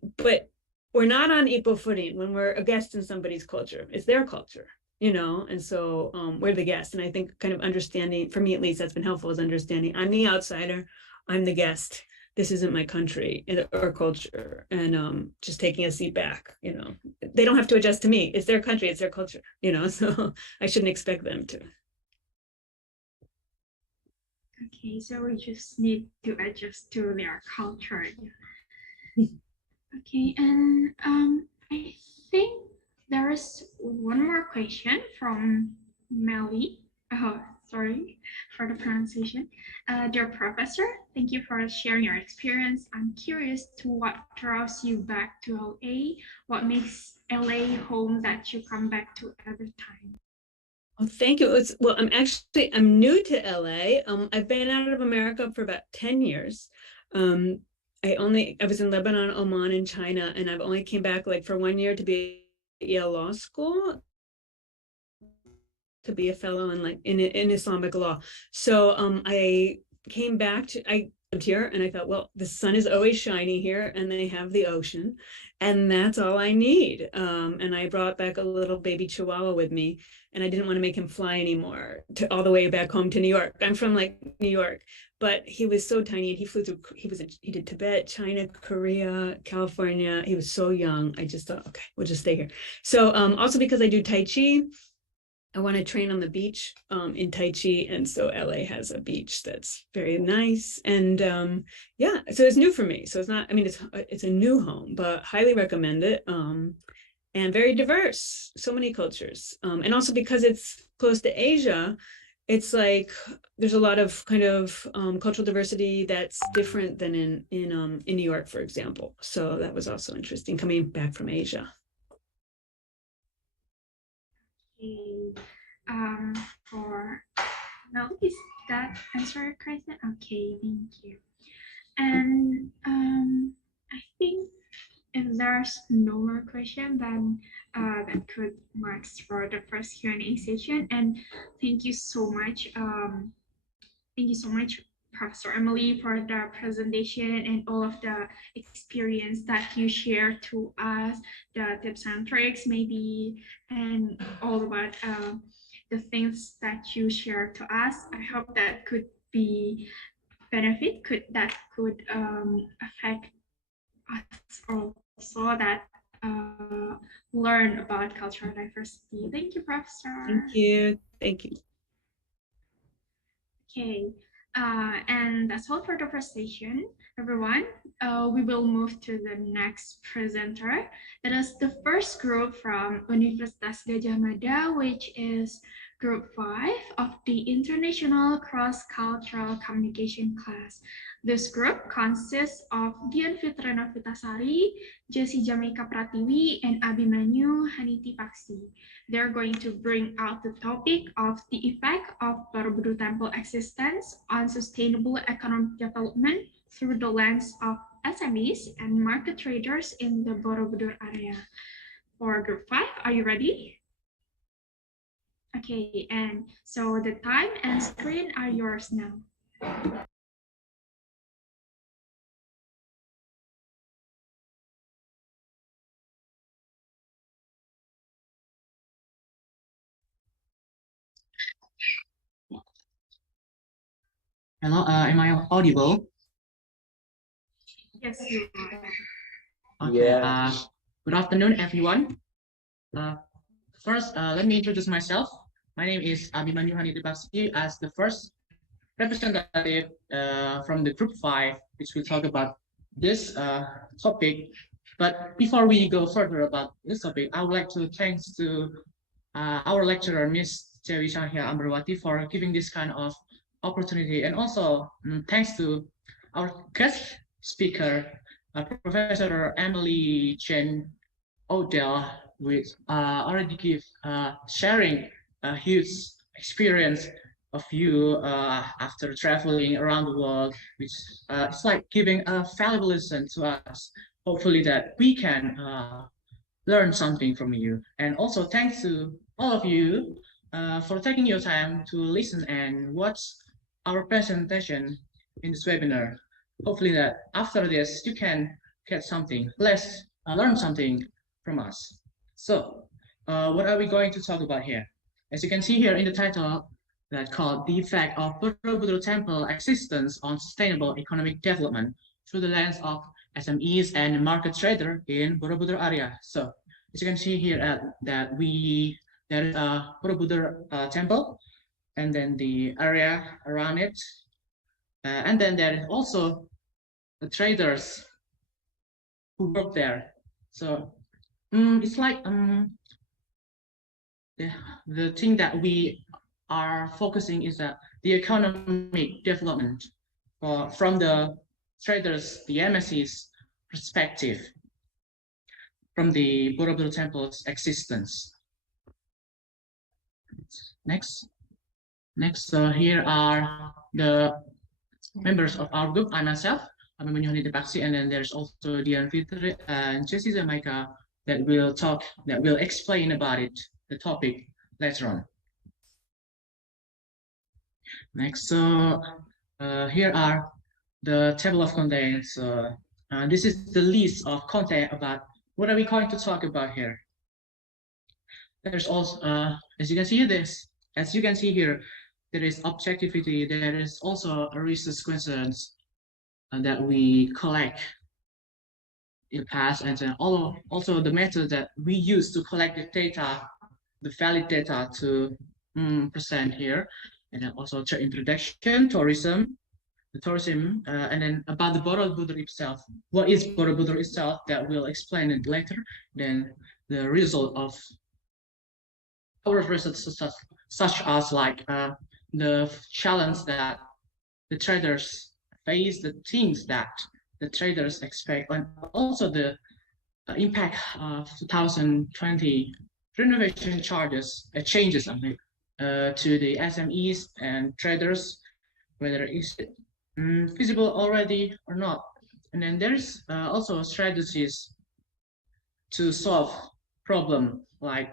we're not on equal footing when we're a guest in somebody's culture. It's their culture. And so we're the guest. And I think kind of understanding, for me at least, that's been helpful, is understanding I'm the outsider, I'm the guest. This isn't my country or culture. And just taking a seat back, they don't have to adjust to me. It's their country, it's their culture, so I shouldn't expect them to. Okay, so we just need to adjust to their culture. Okay, and I think there is one more question from Melly. Oh, sorry for the pronunciation. Dear Professor, thank you for sharing your experience. I'm curious to what draws you back to LA. What makes LA home that you come back to every time? Oh, thank you. I'm new to LA. I've been out of America for about 10 years. I was in Lebanon, Oman, and China, and I've only came back like for 1 year to be Yale Law School, to be a fellow in Islamic law. So I lived here, and I thought, well, the sun is always shiny here, and they have the ocean, and that's all I need. And I brought back a little baby Chihuahua with me, and I didn't want to make him fly anymore all the way back home to New York. I'm from New York, but he was so tiny, and he flew through. He did Tibet, China, Korea, California. He was so young. I just thought, okay, we'll just stay here. So also because I do Tai Chi, I want to train on the beach in Tai Chi, and so LA has a beach that's very nice. And yeah, so it's new for me. So it's not, it's a new home, but highly recommend it. And very diverse, so many cultures. And also because it's close to Asia, it's like there's a lot of kind of cultural diversity that's different than in New York, for example. So that was also interesting coming back from Asia. Is that answer your question? Okay, thank you. And I think if there's no more question, then that could mark for the first Q&A session. And thank you so much. Thank you so much, Professor Emily, for the presentation and all of the experience that you shared to us, the tips and tricks maybe, and all about the things that you share to us. I hope that could be that could affect us also, that learn about cultural diversity. Thank you, Professor. Thank you. Thank you. Okay, and that's all for the presentation, everyone. We will move to the next presenter. It is the first group from Universitas Gadjah Mada, which is Group 5 of the International Cross-Cultural Communication class. This group consists of Dian Fitra Novitasari, Jessie Jamaica Pratiwi, and Abhimanyu Haniti Paksi. They're going to bring out the topic of the effect of Borobudur Temple existence on sustainable economic development through the lens of SMEs and market traders in the Borobudur area. For Group 5, are you ready? Okay, and so the time and screen are yours now. Hello, am I audible? Yes, you are. Okay. Good afternoon, everyone. First, let me introduce myself. My name is Abhimanyu Haniti Paksi, as the first representative from the Group 5, which will talk about this topic. But before we go further about this topic, I would like to thank to our lecturer, Ms. Dewi Shahya Ambarwati, for giving this kind of opportunity, and also thanks to our guest speaker, Professor Emily Chen Odell, which already give sharing a huge experience of you after traveling around the world, which it's like giving a valuable lesson to us. Hopefully that we can learn something from you. And also thanks to all of you for taking your time to listen and watch our presentation in this webinar. Hopefully that after this, you can get something, learn something from us. So what are we going to talk about here? As you can see here in the title, that called The Effect of Borobudur Temple Existence on Sustainable Economic Development through the lens of SMEs and market trader in Borobudur area. So as you can see here there is a Borobudur temple, and then the area around it, and then there is also the traders who work there. So it's like the thing that we are focusing is that the economic development from the traders, the MSC's perspective, from the Borobudur Temple's existence. Next, here are the members of our group. I myself, Abhimanyu Haniti Paksi, and then there's also Dian Fitri and Jessie Jamaica that will explain about it, the topic later on. Next, so here are the table of contents. This is the list of content about what are we going to talk about here. There's also, as you can see here, there is objectivity. There is also a research questions that we collect in the past, and then also the method that we use to collect the data, the valid data to present here. And then also the introduction, tourism, and then about the Borobudur itself. What is Borobudur itself? That we'll explain it later. Then the result of our research, such as like the challenge that the traders face, the things that the traders expect, and also the impact of 2020 renovation changes to the SMEs and traders, whether it's feasible already or not. And then there's also strategies to solve problem, like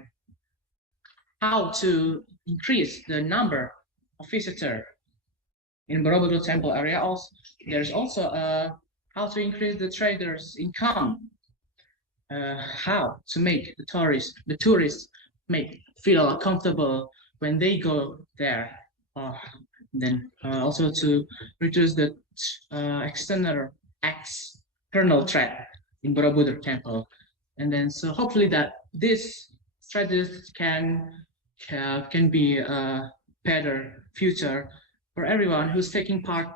how to increase the number of visitors in Borobudur Temple area. Also, there's also how to increase the traders' income, how to make the tourists feel comfortable when they go there. Then also to reduce the external threat in Borobudur Temple. And then so hopefully that this strategies can be a better future for everyone who's taking part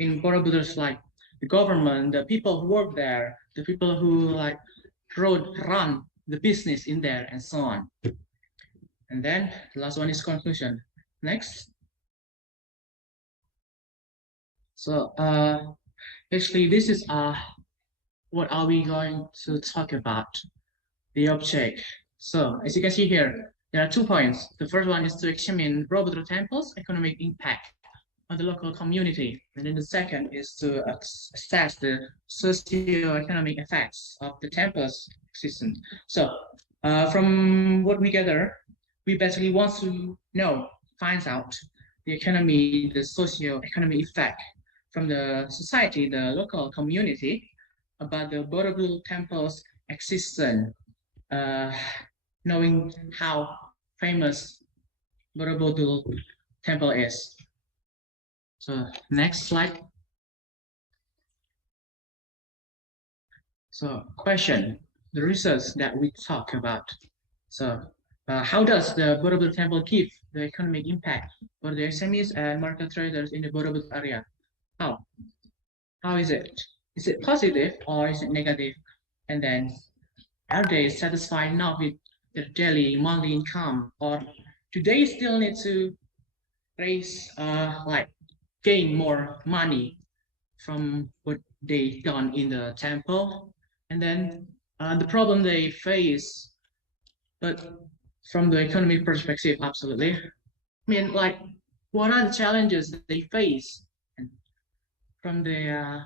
in Borobudur's, like the government, the people who work there, the people who like run the business in there, and so on. And then the last one is conclusion. Next. So actually this is what are we going to talk about, the object. So as you can see here, there are 2 points. The first one is to examine Borobudur Temple's economic impact on the local community. And then the second is to assess the socio-economic effects of the temple's existence. So from what we gather, we basically want to find out the economy, the socio-economic effect from the society, the local community, about the Borobudur Temple's existence, knowing how famous Borobudur Temple is. So next slide. So question, the research that we talk about. So how does the Borobudur Temple give the economic impact for the SMEs and market traders in the Borobudur area? How is it? Is it positive or is it negative? And then are they satisfied now with their daily monthly income, or do they still need to raise gain more money from what they done in the temple? And then the problem they face, but from the economic perspective, absolutely. I mean, like, what are the challenges that they face from the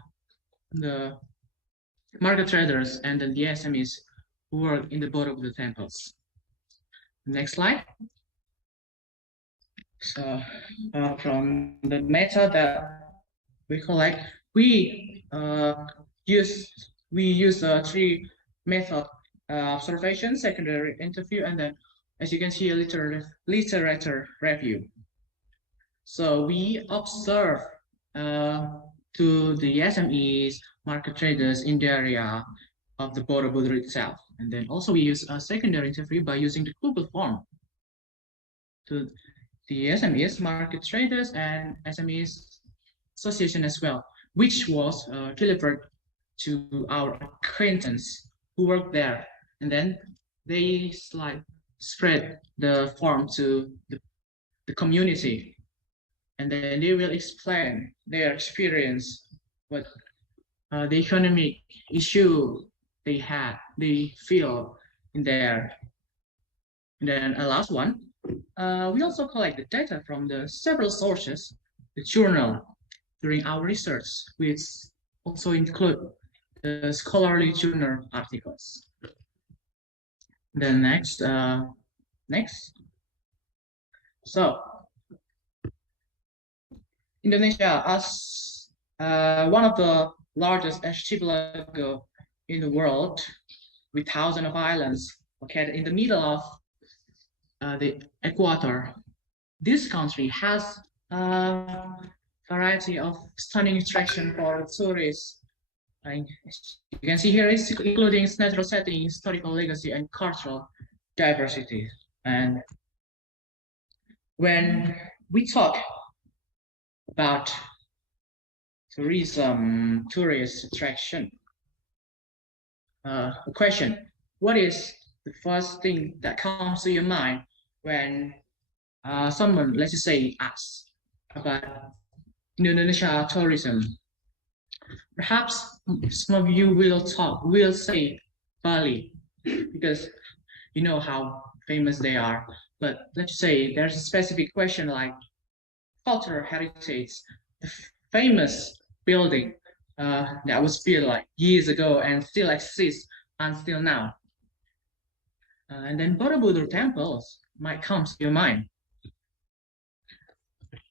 market traders and then the SMEs who work in the Borobudur temples? Next slide. So from the method that we collect, we use 3 method: observation, secondary interview, and then, as you can see, a literature review. So we observe to the SMEs, market traders in the area of the Borobudur itself, and then also we use a secondary interview by using the Google form to the SMEs, market traders, and SMEs association as well, which was delivered to our acquaintance who work there, and then they spread the form to the community, and then they will explain their experience, what the economic issue they feel in there. And then a last one, we also collect the data from the several sources, the journal, during our research, which also include the scholarly journal articles. Then next. So Indonesia, as one of the largest archipelago in the world, with thousands of islands located in the middle of the equator, this country has a variety of stunning attraction for tourists. And you can see here, it's including its natural setting, historical legacy, and cultural diversity. And when we talk about tourism, tourist attraction, a question: what is the first thing that comes to your mind when someone, let's just say, asks about Indonesia tourism? Perhaps some of you will say Bali, because you know how famous they are. But let's say there's a specific question like cultural heritage, the famous building that was built like years ago and still exists until now. And then Borobudur temples might come to your mind.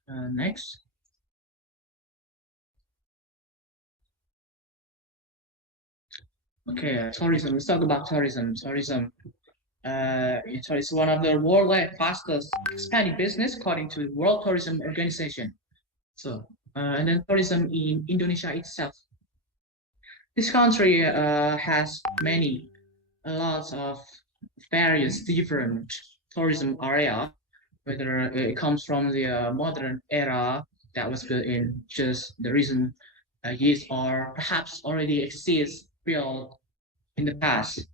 Next. Okay, tourism. Let's talk about tourism. Tourism. It's one of the worldwide fastest expanding business according to the World Tourism Organization. So, and then tourism in Indonesia itself. This country has a lot of various different tourism area, whether it comes from the modern era that was built in just the recent years or perhaps already exists built in the past.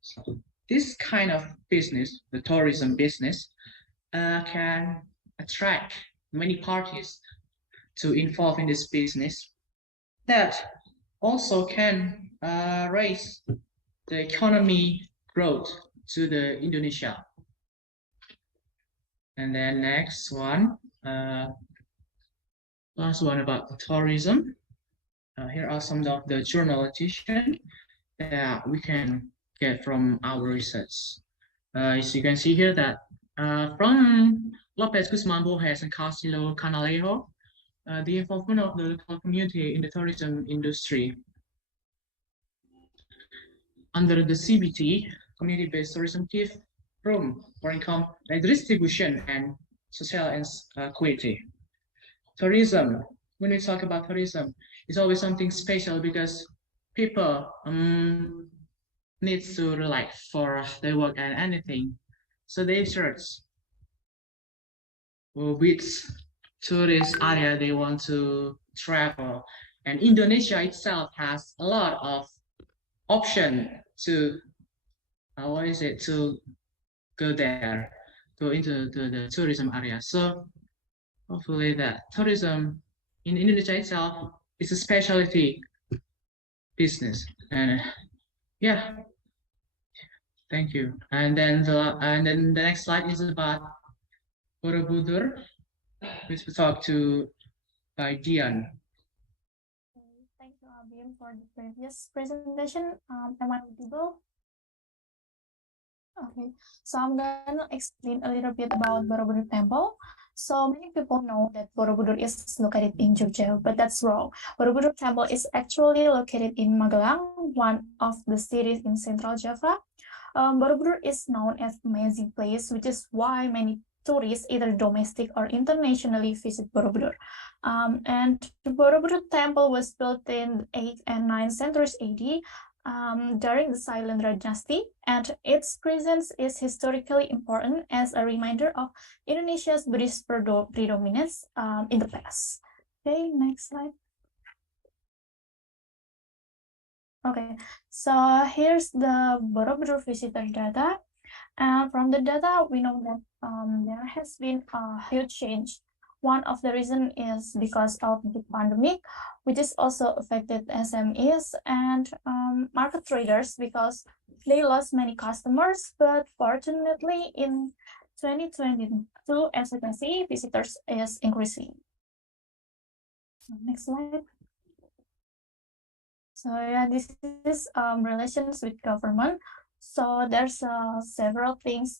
So this kind of business, the tourism business, can attract many parties to involve in this business that also can raise the economy growth to the Indonesia. And then next one, last one about tourism. Here are some of the journalists that we can get from our research. As you can see here that from Lopez Guzman Borges and Castillo Canalejo, the involvement of the local community in the tourism industry under the CBT, community-based tourism, give room for income redistribution and social equity. Tourism, when we talk about tourism, it's always something special because people need to rely for their work and anything. So they search which tourist area they want to travel. And Indonesia itself has a lot of option to to go there, go into the tourism area. So hopefully that tourism in Indonesia itself is a specialty business. And yeah, thank you. And then the next slide is about Borobudur, which we talk to by Dian. Thank you, Abim, for the previous presentation. Am I audible? Okay, so I'm gonna explain a little bit about Borobudur Temple. So many people know that Borobudur is located in Jogja, but that's wrong. Borobudur Temple is actually located in Magelang, one of the cities in Central Java. Borobudur is known as amazing place, which is why many tourists, either domestic or internationally, visit Borobudur. And the Borobudur Temple was built in 8th and 9th centuries AD. During the Sailendra dynasty, and its presence is historically important as a reminder of Indonesia's Buddhist predominance in the past. Okay, next slide. Okay, so here's the Borobudur visitor data. From the data, we know that there has been a huge change. One of the reasons is because of the pandemic, which is also affected SMEs and market traders because they lost many customers. But fortunately, in 2022, as you can see, visitors is increasing. Next slide. So yeah, this is relations with government. So there's several things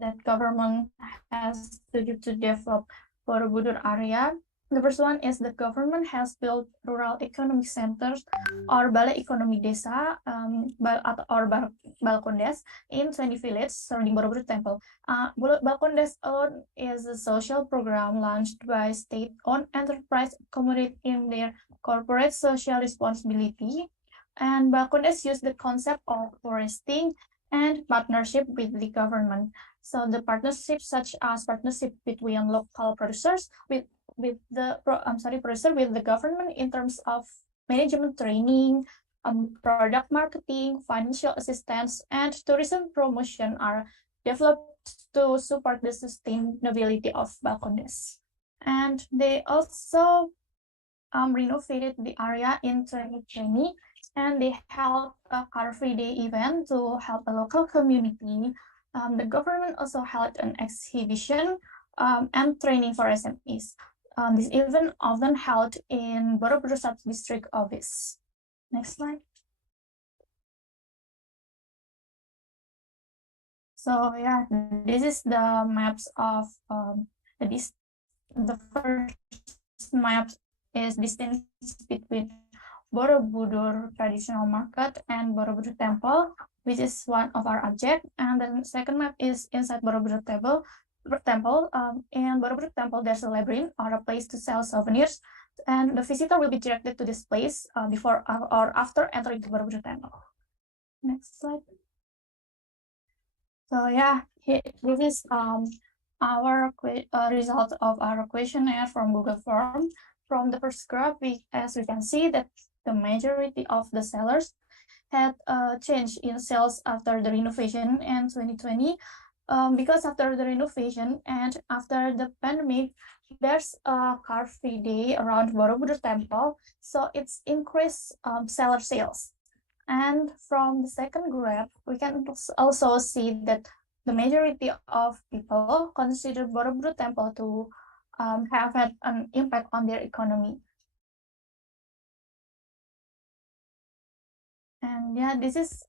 that government has to do to develop Borobudur area. The first one is the government has built rural economic centers or Balai Ekonomi Desa or Balkondes in 20 villages surrounding Borobudur Temple. Balkondes alone is a social program launched by state-owned enterprise accommodated in their corporate social responsibility. And Balkondes used the concept of foresting and partnership with the government. So the partnerships such as partnership between local producers with the government in terms of management training, product marketing, financial assistance, and tourism promotion are developed to support the sustainability of Balkondes. And they also renovated the area in 2020, and they held a Car Free Day event to help a local community. The government also held an exhibition and training for SMEs. This event often held in Borobudur Sub-District Office. Next slide. So yeah, this is the maps of the first map is distance between Borobudur Traditional Market and Borobudur Temple. which is one of our object. And then second map is inside Borobudur Temple. In Borobudur Temple, there's a labyrinth or a place to sell souvenirs, and the visitor will be directed to this place before or after entering the Borobudur Temple. Next slide. So yeah, this is our result of our questionnaire from Google Form. From the first graph, as we can see that the majority of the sellers had a change in sales after the renovation in 2020. Because after the renovation and after the pandemic, there's a car-free day around Borobudur Temple, so it's increased seller sales. And from the second graph, we can also see that the majority of people consider Borobudur Temple to have had an impact on their economy. And yeah, this is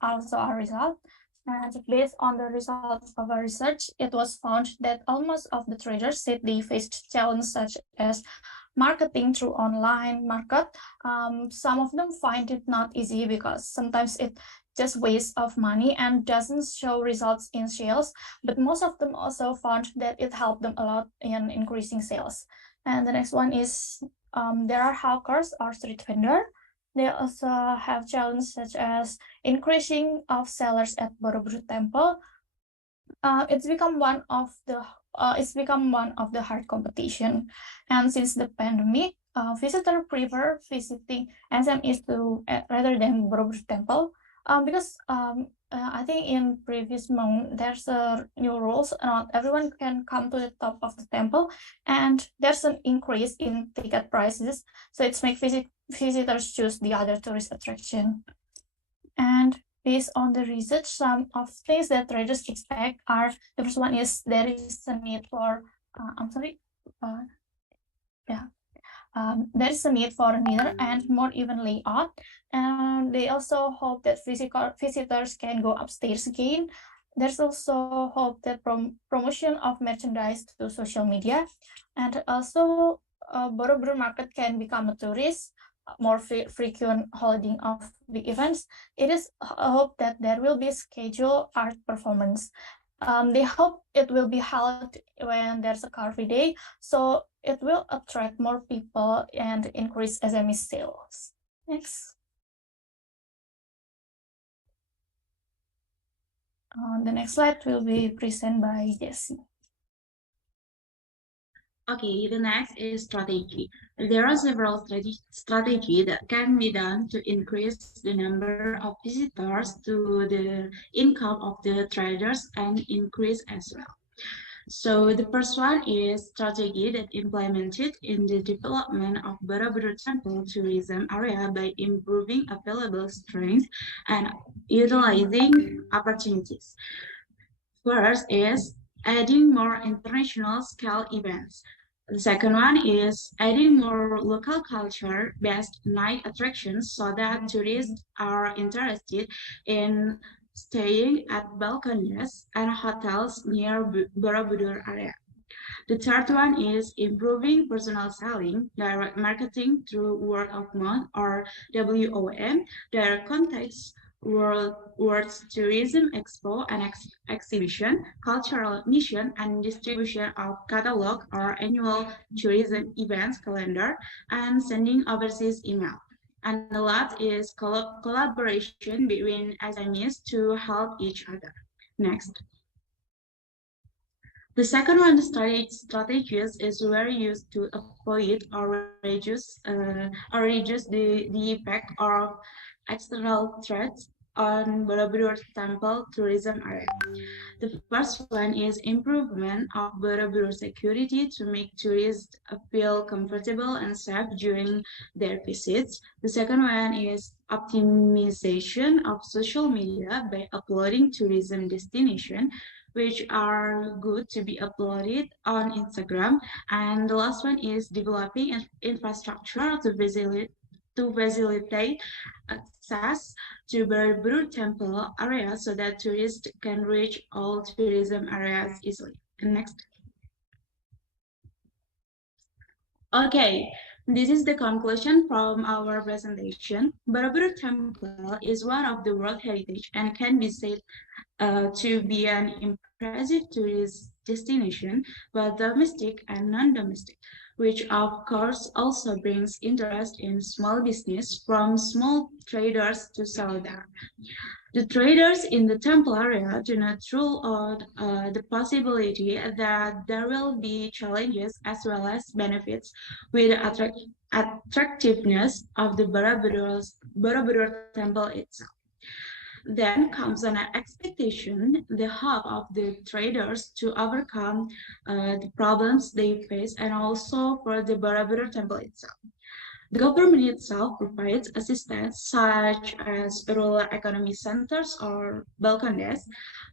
also our result. And based on the results of our research, it was found that almost of the traders said they faced challenges such as marketing through online market. Some of them find it not easy because sometimes it just waste of money and doesn't show results in sales, but most of them also found that it helped them a lot in increasing sales. And the next one is there are hawkers or street vendor. They also have challenges such as increasing of sellers at Borobudur Temple. It's become one of the hard competition, and since the pandemic, visitors prefer visiting SMEs rather than Borobudur Temple. Because I think in previous month there's a new rules. Not everyone can come to the top of the temple, and there's an increase in ticket prices. So it's make visitors choose the other tourist attraction. And based on the research, some of things that traders expect are, the first one is there is a need for there is a need for a neater and more even layout, and they also hope that visitors can go upstairs again. There's also hope that promotion of merchandise to social media, and also Borobudur market can become a tourist, more frequent holding of big events. It is a hope that there will be scheduled art performance. They hope it will be held when there's a car-free day, so it will attract more people and increase SME sales. Next. The next slide will be presented by Jessie. Okay, the next is strategy. There are several strategies that can be done to increase the number of visitors to the income of the traders and increase as well. So the first one is strategy that implemented in the development of Borobudur Temple tourism area by improving available strength and utilizing opportunities. First is adding more international scale events. The second one is adding more local culture-based night attractions so that tourists are interested in staying at balconies and hotels near Borobudur area. The third one is improving personal selling, direct marketing through word of mouth or WOM, direct contacts, World Tourism Expo and exhibition, cultural mission and distribution of catalog or annual tourism events calendar, and sending overseas email. And the last is collaboration between SMEs to help each other. Next. The second one, strategies, is very used to avoid or reduce the effect of external threats on Borobudur Temple tourism area. The first one is improvement of Borobudur security to make tourists feel comfortable and safe during their visits. The second one is optimization of social media by uploading tourism destination, which are good to be uploaded on Instagram. And the last one is developing infrastructure to facilitate access to Borobudur Temple area so that tourists can reach all tourism areas easily. And next. Okay, This is the conclusion from our presentation. Borobudur Temple is one of the World Heritage and can be said to be an impressive tourist destination, both domestic and non-domestic, which of course also brings interest in small business from small traders to Saudar. The traders in the temple area do not rule out the possibility that there will be challenges as well as benefits with the attractiveness of the Borobudur temple itself. Then comes an expectation, the hope of the traders to overcome the problems they face and also for the Borobudur temple itself. The government itself provides assistance such as rural economy centers or balcondes.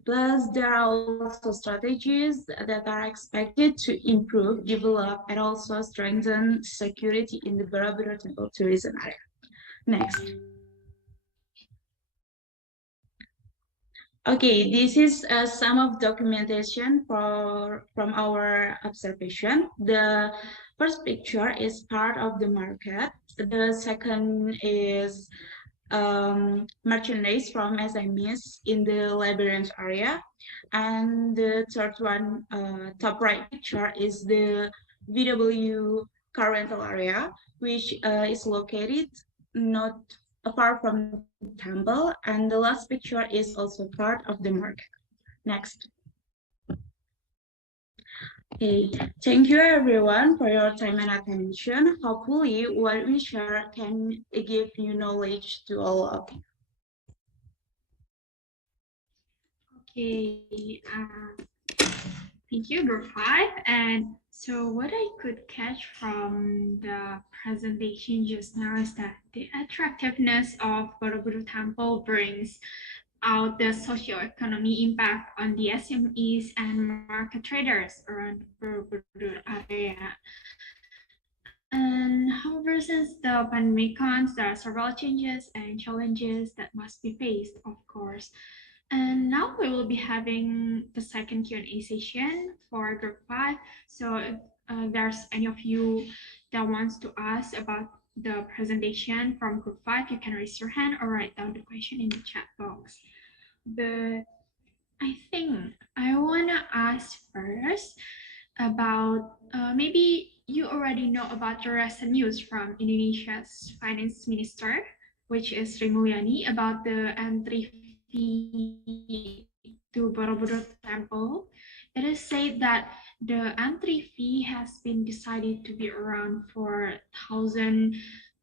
Plus, there are also strategies that are expected to improve, develop, and also strengthen security in the Borobudur temple tourism area. Next. Okay, this is some of documentation from our observation. The first picture is part of the market. The second is merchandise from SMEs in the labyrinth area. And the third one, top right picture, is the VW car rental area, which is located not far from the temple, and the last picture is also part of the market. Next. Okay, thank you everyone for your time and attention. Hopefully what we share can give you knowledge to all of you. Okay, thank you, Group 5. And so what I could catch from the presentation just now is that the attractiveness of Borobudur Temple brings out the socio-economic impact on the SMEs and market traders around Borobudur area. And however, since the pandemic comes, there are several changes and challenges that must be faced, of course. And now we will be having the second Q&A session for Group 5. So if there's any of you that wants to ask about the presentation from Group 5, you can raise your hand or write down the question in the chat box. But I think I want to ask first about maybe you already know about the recent news from Indonesia's finance minister, which is Sri Mulyani, about the entry fee to Borobudur Temple. It is said that the entry fee has been decided to be around 4,000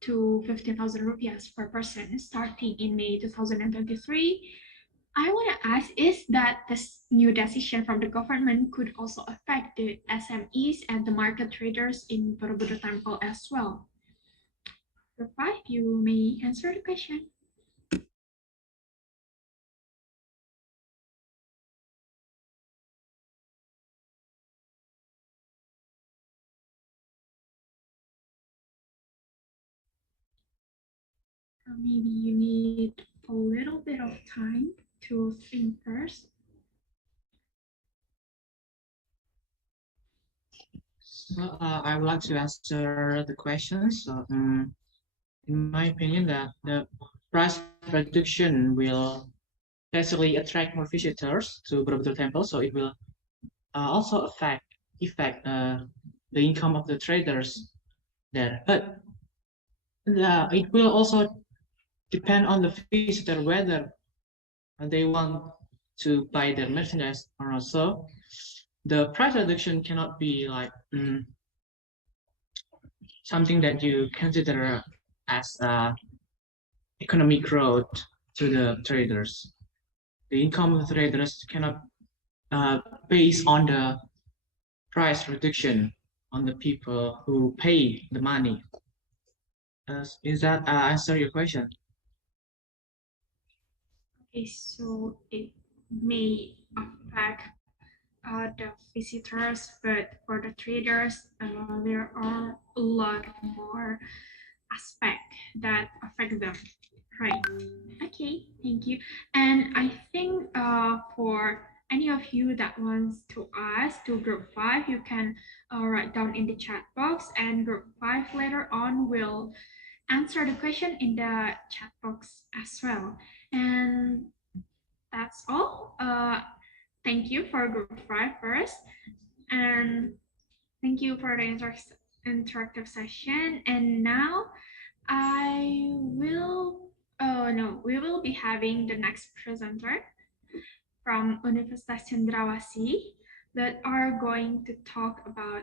to 15,000 rupiahs per person starting in May 2023. I want to ask, is that this new decision from the government could also affect the SMEs and the market traders in Borobudur Temple as well? Group 5, you may answer the question. Or maybe you need a little bit of time to think first. So, I would like to answer the questions. So, in my opinion, that the price reduction will basically attract more visitors to Borobudur Temple, so it will also affect the income of the traders there. But it will also depend on the visitor whether they want to buy their merchandise or not. So the price reduction cannot be like something that you consider as economic growth to the traders. The income of the traders cannot base on the price reduction on the people who pay the money. Is that answer your question? Okay, so it may affect the visitors, but for the traders, there are a lot more aspects that affect them, right? Okay, thank you. And I think for any of you that wants to ask to group 5, you can write down in the chat box, and group 5 later on will answer the question in the chat box as well. And that's all. Thank you for group 5 first. And thank you for the interactive session. And now we will be having the next presenter from Universitas Cendrawasih that are going to talk about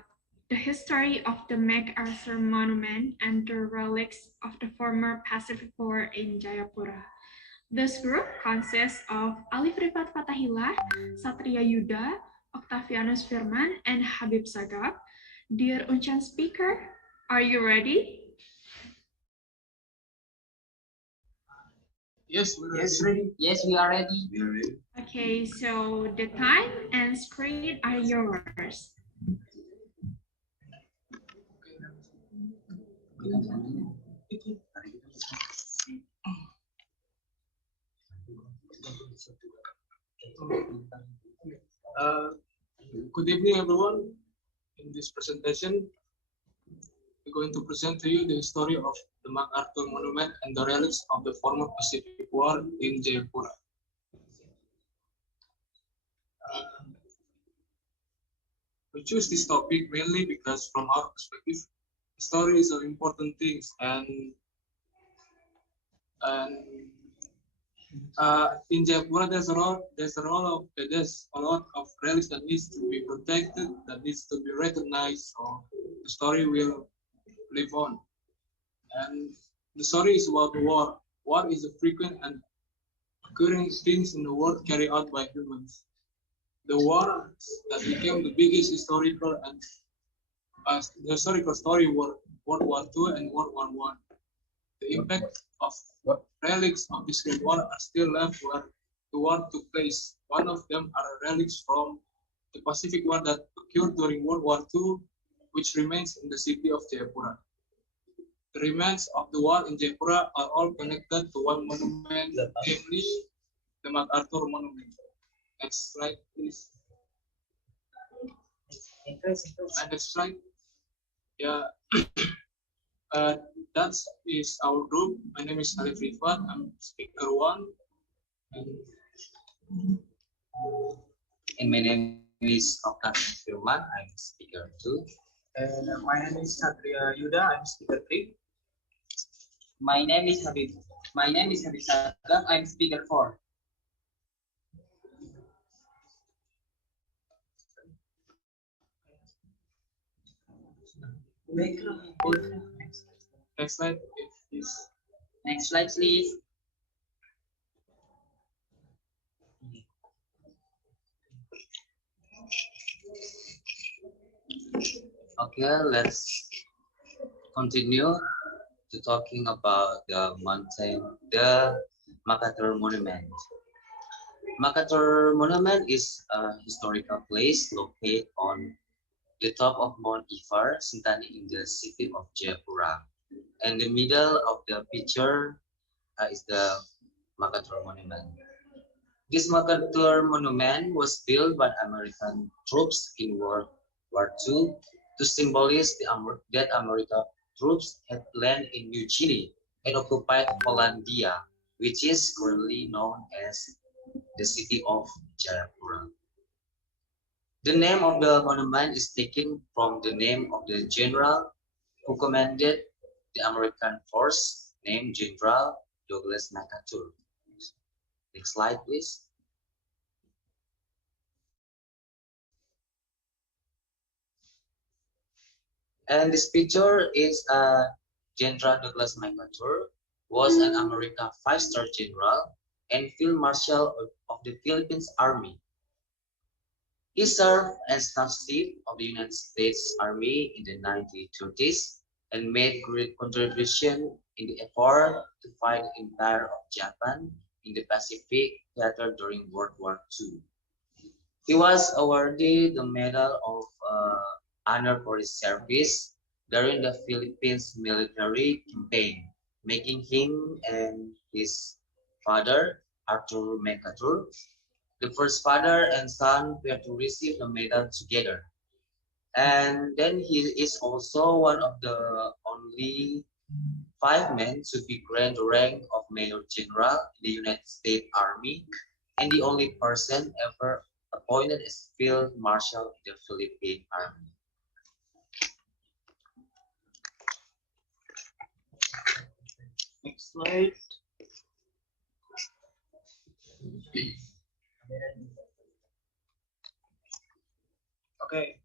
the history of the MacArthur Monument and the relics of the former Pacific War in Jayapura. This group consists of Alif Rifat Fatahillah, Satria Yuda, Octavianus Firman, and Habib Sagab. Dear Unchan speaker, are you ready? Yes, ready. Yes, we are ready. Okay, so the time and screen are yours. Good evening, everyone. In this presentation, we're going to present to you the history of the MacArthur Monument and the relics of the former Pacific War in Jayapura. We choose this topic mainly because, from our perspective, history is an important thing, and in Jayapura, there's a lot of relics that needs to be protected, that needs to be recognized, so the story will live on. And the story is about war. War is a frequent and occurring things in the world carried out by humans. The war that became the biggest historical story were World War II and World War I. The impact of relics of this great war are still left where the war took place. One of them are relics from the Pacific War that occurred during World War II, which remains in the city of Jayapura. The remains of the war in Jayapura are all connected to one monument, namely the MacArthur Monument. Next slide, please. Next slide. Yeah. That is our group. My name is Alif Rifat. I'm speaker 1. And my name is Octavianus Firman. I'm speaker 2. And my name is Satria Yuda. I'm speaker 3. My name is Habib Sagab. I'm speaker 4. Next slide, please. Next slide, please. Okay, let's continue to talking about the MacArthur Monument. MacArthur Monument is a historical place located on the top of Mount Ifar, Sentani, in the city of Jayapura. And the middle of the picture is the MacArthur Monument. This MacArthur Monument was built by American troops in World War II to symbolize that American troops had landed in New Guinea and occupied Hollandia, which is currently known as the city of Jayapura. The name of the monument is taken from the name of the general who commanded the American force, named General Douglas MacArthur. Next slide, please. And this picture is General Douglas MacArthur was an American 5-star general and field marshal of the Philippines Army. He served as staff chief of the United States Army in the 1930s and made great contribution in the effort to fight the Empire of Japan in the Pacific Theater during World War II. He was awarded the Medal of Honor for his service during the Philippines military campaign, making him and his father, Arthur MacArthur, The first father and son were to receive the medal together. And then he is also one of the only 5 men to be granted the rank of Major General in the United States Army, and the only person ever appointed as Field Marshal in the Philippine Army. Next slide. Okay,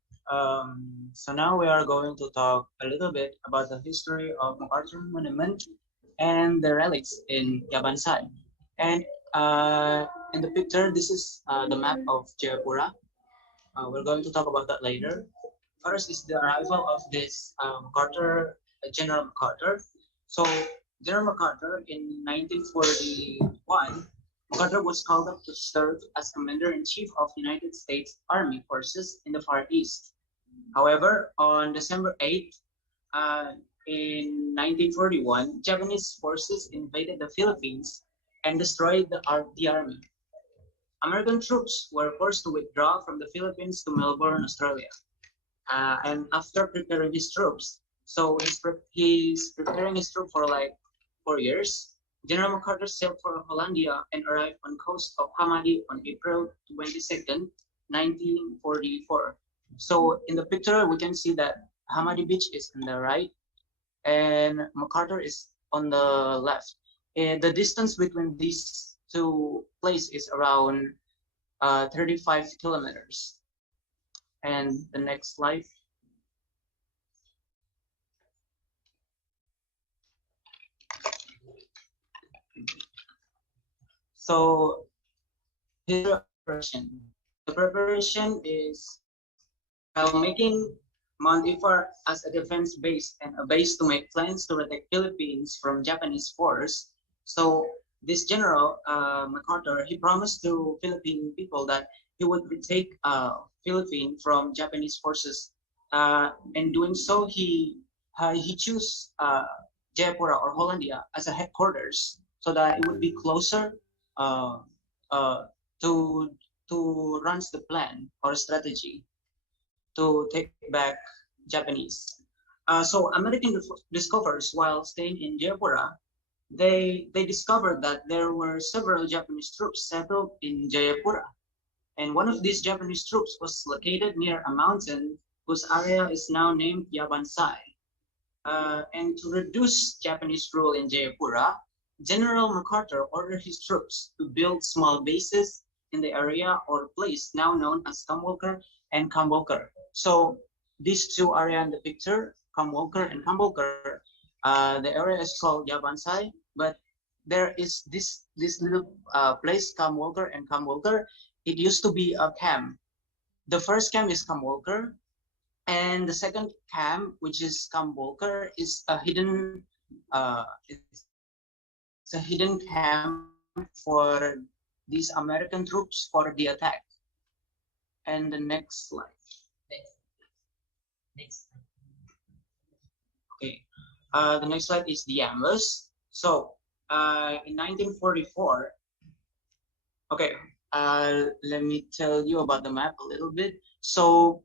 so now we are going to talk a little bit about the history of MacArthur Monument and the relics in Yabansai. And in the picture, this is the map of Jayapura. We're going to talk about that later. First is the arrival of this MacArthur, General MacArthur. So General MacArthur in 1941, MacArthur was called up to serve as Commander-in-Chief of United States Army Forces in the Far East. However, on December 8, in 1941, Japanese forces invaded the Philippines and destroyed the army. American troops were forced to withdraw from the Philippines to Melbourne, Australia. And after preparing his troops, so he's preparing his troops for like 4 years. General MacArthur sailed for Hollandia and arrived on coast of Hamadi on April 22nd, 1944. So in the picture, we can see that Hamadi Beach is on the right and MacArthur is on the left. And the distance between these two places is around 35 kilometers. And the next slide. So here's the preparation. The preparation is making Mount Ifar as a defense base and a base to make plans to protect Philippines from Japanese force. So this general, MacArthur, he promised to Philippine people that he would retake Philippines from Japanese forces. In doing so, he chose Jayapura or Hollandia as a headquarters so that it would be closer to run the plan or strategy to take back Japanese. So American discoverers, while staying in Jayapura, they discovered that there were several Japanese troops settled in Jayapura. And one of these Japanese troops was located near a mountain whose area is now named Yabansai. And to reduce Japanese rule in Jayapura, General MacArthur ordered his troops to build small bases in the area or place now known as Kamwalker and Kambolkar. So these two areas in the picture, Kamwalker and Kambolkar, the area is called Yabansai, but there is this little place, Kamwalker and Kambolkar. It used to be a camp. The first camp is Kamwalker, and the second camp, which is Kambolkar, is a hidden it's a hidden camp for these American troops for the attack. And the next slide. Next. Okay. The next slide is the ambush. So in 1944, okay, let me tell you about the map a little bit. So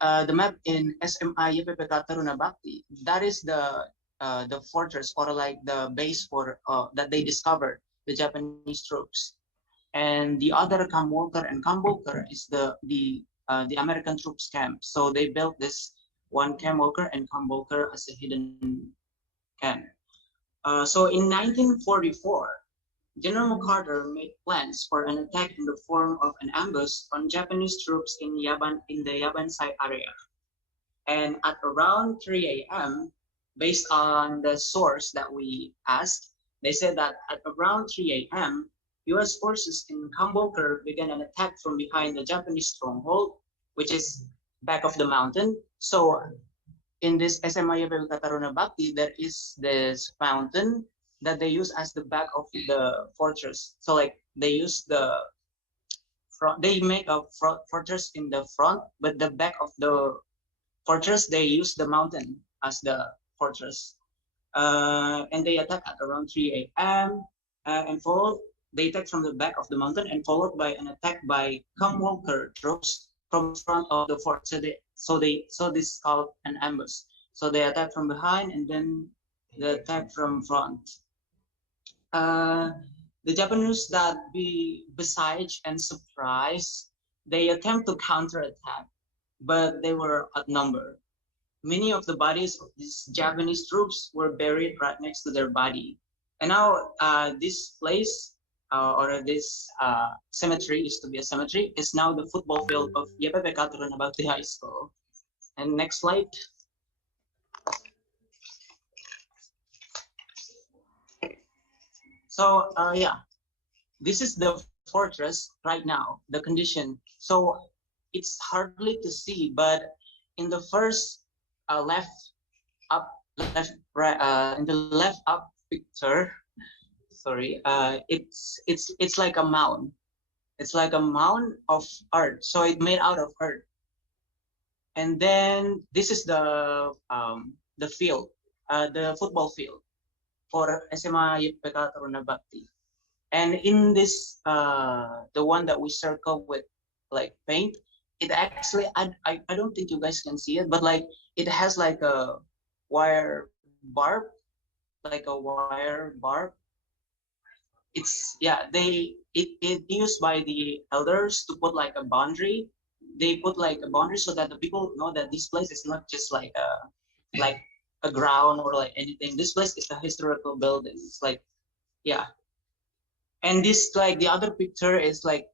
the map in SMI YPPK Taruna Bhakti, that is the fortress or like the base for that they discovered the Japanese troops, and the other Kamwalker and Kambolkar is the American troops camp. So they built this one Kamwalker and Kambolkar as a hidden camp. So in 1944, General MacArthur made plans for an attack in the form of an ambush on Japanese troops in the Yabansai area. And at around 3 a.m., based on the source that we asked, they said that at around 3 a.m., U.S. forces in Kambolkar began an attack from behind the Japanese stronghold, which is back of the mountain. So in this SMI YPPK Taruna Bhakti, there is this mountain that they use as the back of the fortress. So like they use the front, they make a fortress in the front, but the back of the fortress, they use the mountain as the fortress. And they attack at around 3 a.m. And followed they attacked from the back of the mountain and followed by an attack by Kamwalker troops from front of the fort. So this is called an ambush. So they attack from behind and then they attack from front. The Japanese that be besieged and surprised, they attempt to counterattack, but they were outnumbered. Many of the bodies of these Japanese troops were buried right next to their body. And now this place or this cemetery, used to be a cemetery, is now the football field of YPPK Tarunabakti High School. And next slide. So yeah, this is the fortress right now, the condition. So it's hardly to see, but in the first left up picture, sorry, it's like a mound. It's like a mound of earth, so it's made out of earth. And then this is the field, the football field for SMA YPPK Tarunabakti. And in this, the one that we circle with like paint, it actually, I don't think you guys can see it, but like it has like a wire barb, It's, yeah, it used by the elders to put like a boundary. They put like a boundary so that the people know that this place is not just like a ground or like anything. This place is a historical building. It's like, yeah. And this, like the other picture is like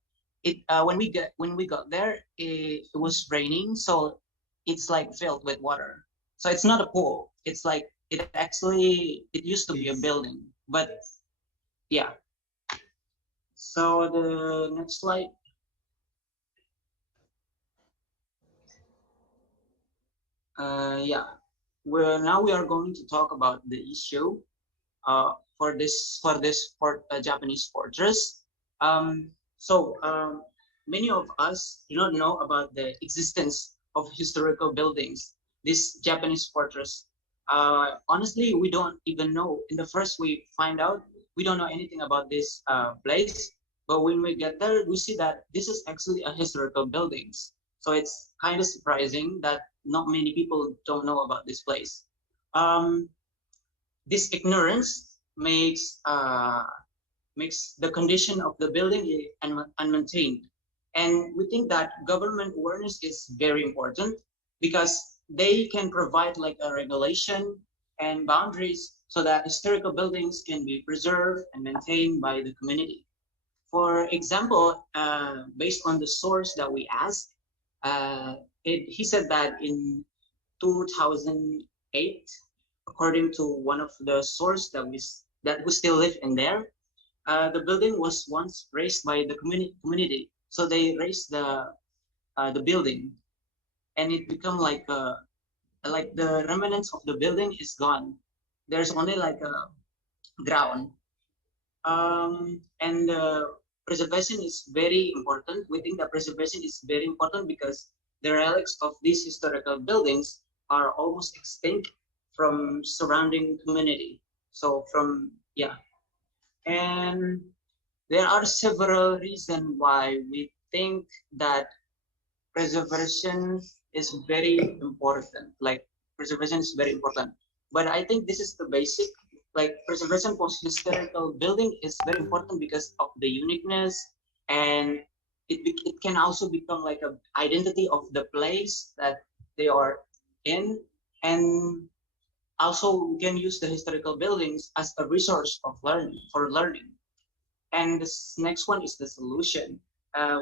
it when we got there, it was raining, so it's like filled with water. So it's not a pool. It's like it used to be a building, but yeah. So the next slide. Yeah, we are going to talk about the issue for this Japanese fortress. Many of us do not know about the existence of historical buildings. This Japanese fortress, honestly, we don't even know. In the first, we find out we don't know anything about this place. But when we get there, we see that this is actually a historical buildings. So it's kind of surprising that not many people don't know about this place. This ignorance makes the condition of the building unmaintained. And we think that government awareness is very important because they can provide like a regulation and boundaries so that historical buildings can be preserved and maintained by the community. For example, based on the source that we asked, he said that in 2008, according to one of the source that we still live in there, the building was once raised by the community. So they raised the building, and it become like the remnants of the building is gone. There's only like a ground, and preservation is very important. We think that preservation is very important because the relics of these historical buildings are almost extinct from surrounding community. So and there are several reasons why we think that preservation is very important. Like preservation is very important, but I think this is the basic. Like preservation for historical building is very important because of the uniqueness, and it can also become like an identity of the place that they are in, and also we can use the historical buildings as a resource of learning. And this next one is the solution.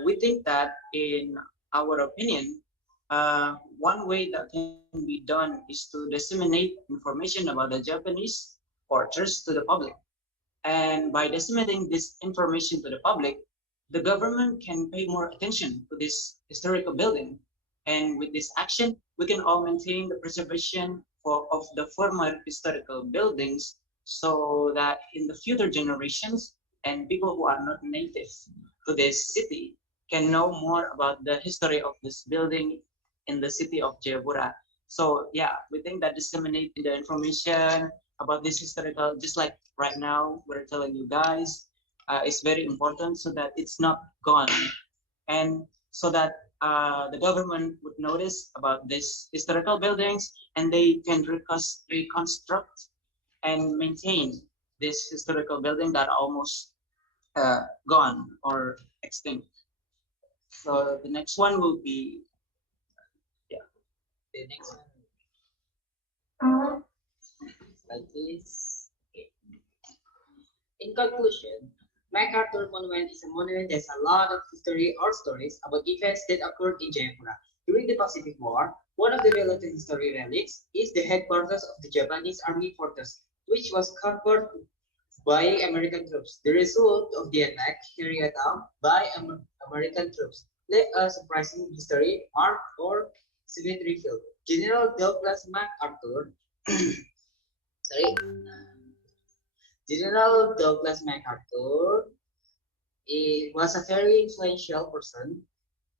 We think that in our opinion, one way that can be done is to disseminate information about the Japanese fortress to the public. And by disseminating this information to the public, the government can pay more attention to this historical building. And with this action, we can all maintain the preservation of the former historical buildings so that in the future generations and people who are not native to this city can know more about the history of this building in the city of Jayapura. So yeah, we think that disseminating the information about this historical, just like right now we're telling you guys, is very important so that it's not gone, and so that the government would notice about these historical buildings and they can reconstruct and maintain this historical building that are almost gone or extinct. So the next one will be, The next one, like this. Okay. In conclusion, MacArthur Monument is a monument that has a lot of history or stories about events that occurred in Jayapura. During the Pacific War, one of the related history relics is the headquarters of the Japanese Army Fortress, which was conquered by American troops. The result of the attack carried out by American troops led a surprising history mark or cemetery field. General Douglas MacArthur, sorry, General Douglas MacArthur was a very influential person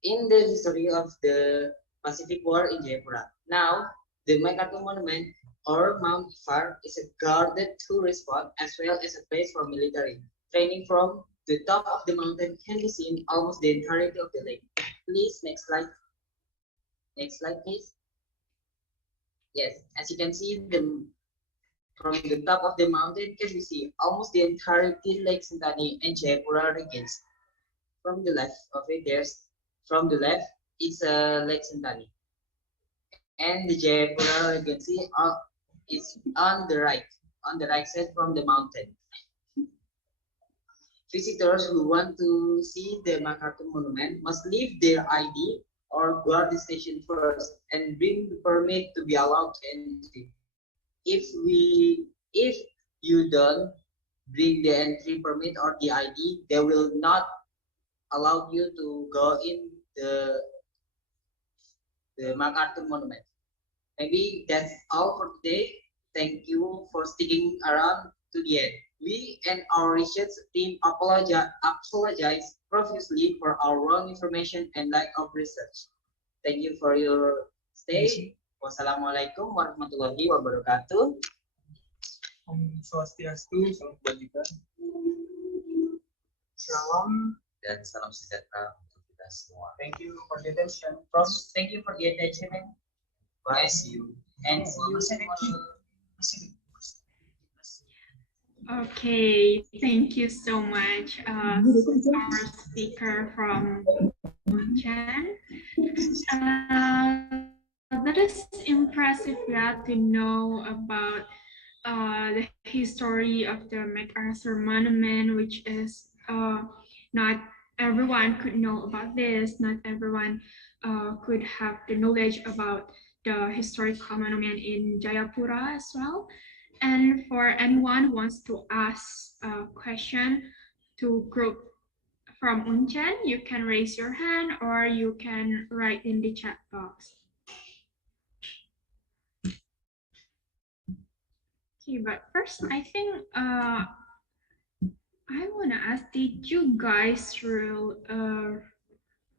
in the history of the Pacific War in Jayapura. Now, the MacArthur Monument or Mount Ifar is a guarded tourist spot as well as a place for military training. From the top of the mountain can be seen almost the entirety of the lake. Please, next slide. Next slide, please. Yes, as you can see, from the top of the mountain can be seen almost the entirety Lake Sentani and Jayapura regions. From the left of it, from the left is Lake Sentani, and the Jayapura Regency is on the right side from the mountain. Visitors who want to see the MacArthur Monument must leave their ID or guard the station first and bring the permit to be allowed to enter. If you don't bring the entry permit or the ID, they will not allow you to go in the MacArthur Monument. Maybe that's all for today. Thank you for sticking around to the end. We and our research team apologize profusely for our wrong information and lack of research. Thank you for your stay. Wassalamualaikum warahmatullahi wabarakatuh. Om Swastiastu, salam kebajikan. Salam Dan salam sejahtera untuk kita semua. Thank you for the attention. Thank you for the attention. Bye. See you. And see you tomorrow. Okay, thank you so much, our speaker from Unchen. That is impressive, yeah, to know about the history of the MacArthur Monument, which is not everyone could know about this. Not everyone could have the knowledge about the historical monument in Jayapura as well. And for anyone who wants to ask a question to group from Unchen, you can raise your hand or you can write in the chat box. Okay, but first I think I want to ask, did you guys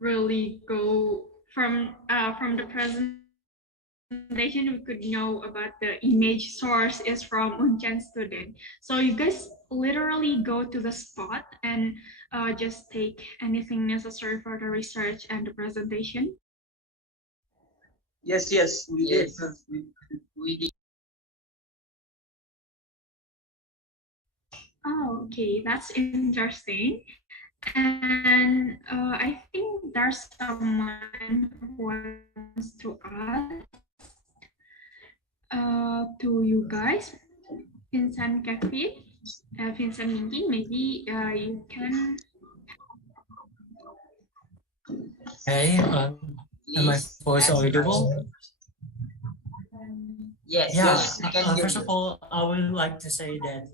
really go from the presentation we could know about the image source is from Unchen student. So you guys literally go to the spot and just take anything necessary for the research and the presentation? yes, we did. We did. Oh, okay, that's interesting. And I think there's someone who wants to ask to you guys, Vincent Kevin, Vincent Mingi, maybe you can. Hey, am my voice audible? Yes. Yeah, Yes, I can hear first of you. all, I would like to say that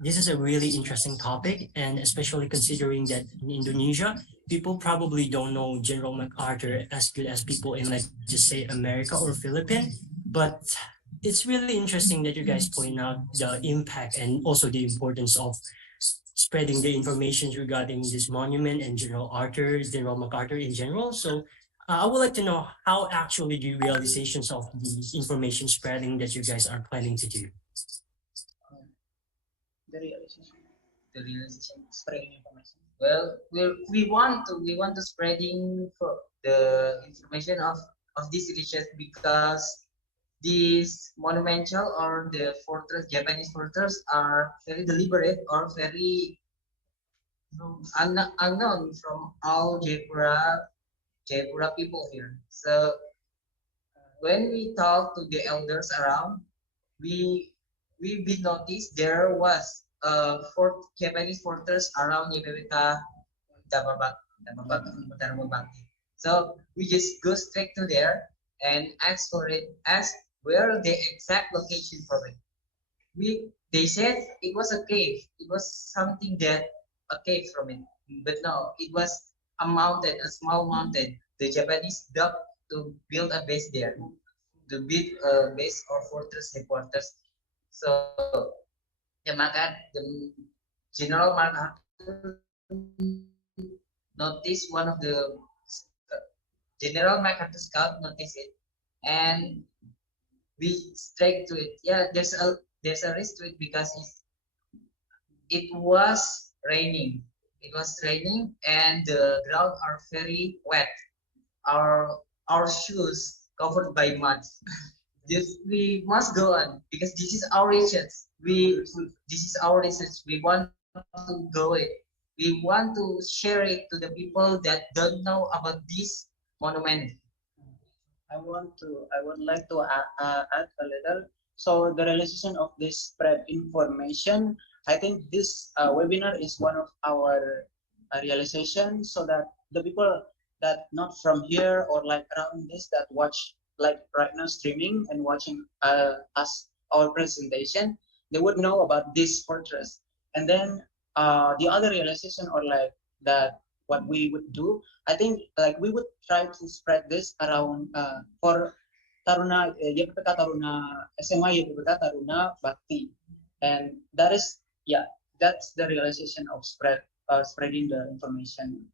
this is a really interesting topic, and especially considering that in Indonesia, people probably don't know General MacArthur as good as people in, like, just say America or Philippines. But it's really interesting that you guys point out the impact and also the importance of spreading the information regarding this monument and General MacArthur in general. So I would like to know how actually the realizations of the information spreading that you guys are planning to do. the realization spreading information? Well, we want to spreading for the information of this religion because these monumental or the fortress Japanese fortress are very deliberate or very unknown from all Jaipura people here. So when we talk to the elders around, we we noticed there was a Japanese fortress around Yabebeka Dharmabakti. So we just go straight to there and ask for it, ask where the exact location for it. They said it was a cave. It was something that a cave from it, but no, it was a mountain, a small mountain. The Japanese dug to build a base there, to build a base or fortress headquarters. So the General MacArthur noticed one of the General MacArthur scout noticed it, and we straight to it. Yeah, there's a risk to it because it was raining. It was raining, and the ground are very wet. Our shoes covered by mud. We must go on because this is our research. This is our research. We want to go it. We want to share it to the people that don't know about this monument. I would like to add a little. So the realization of this spread information, I think this webinar is one of our realization, so that the people that not from here or like around this that watch like right now streaming and watching us our presentation, they would know about this fortress. And then the other realization or like that what we would do, I think like we would try to spread this around for Taruna YPPK Taruna SMA YPPK Taruna Bakti, and that is that's the realization of spreading the information.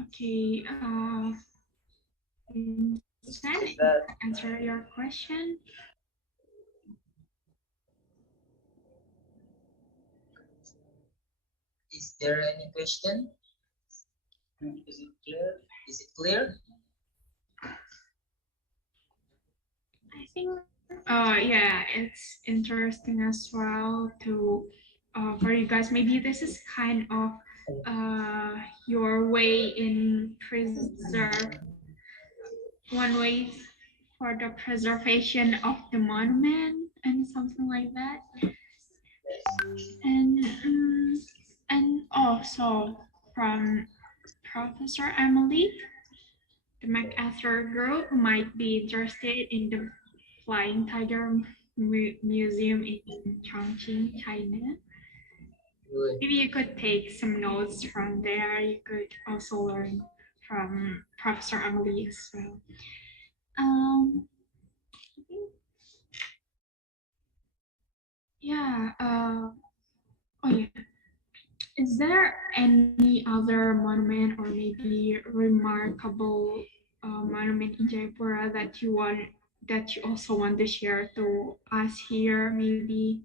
Okay, Can I answer your question? Is there any question? Is it clear? Is it clear? I think, yeah, it's interesting as well to, for you guys, maybe this is kind of your way in one way for the preservation of the monument and something like that. And also from Professor Emily, the MacArthur Group might be interested in the Flying Tiger Museum in Chongqing, China. Maybe you could take some notes from there. You could also learn from Professor Emily as well. Yeah. Oh yeah. Is there any other monument or maybe remarkable monument in Jaipura that you also want to share to us here, maybe?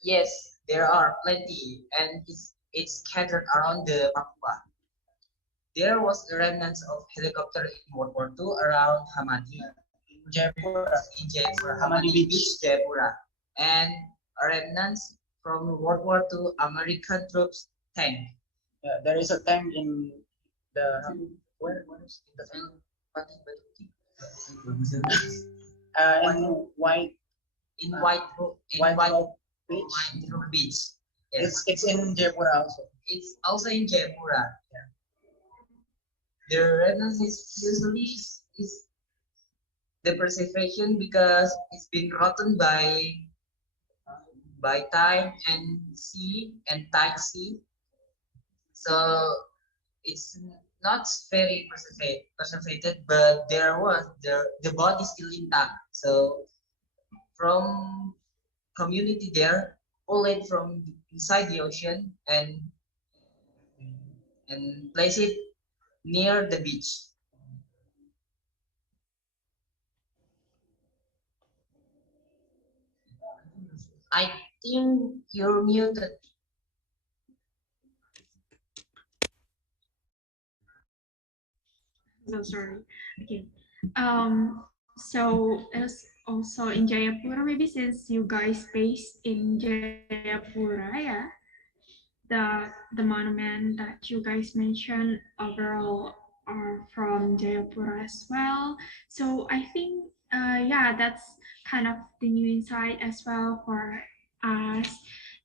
Yes, there are plenty, and it's scattered around the Papua. There was a remnant of helicopter in World War II around Hamadi, Jaipura, Hamadi Beach, Jaipura, and a remnant from World War II American troops tank. Yeah, there is a tank in the where is the tank? In white beach. Yes. It's in Jaipura also. It's also in Jaipura. Yeah. The remnants is usually is the preservation because it's been rotten by time and sea and tight sea. So it's not very preserved, but the body is still intact. So from community there, pull it from inside the ocean and and place it near the beach. I think you're muted. So sorry. Okay. So as also in Jayapura, maybe since you guys based in Jayapura, yeah, the monument that you guys mentioned overall are from Jayapura as well. So I think yeah, that's kind of the new insight as well for us.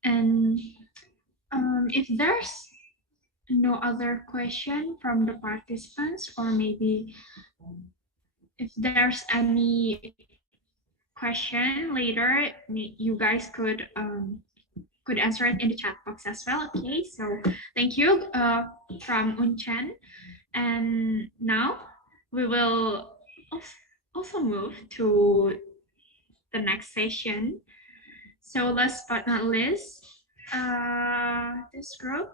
And if there's no other question from the participants, or maybe if there's any question later, you guys could answer it in the chat box as well. Okay, so thank you from Unchen. And now we will also move to the next session. So last but not least, this group.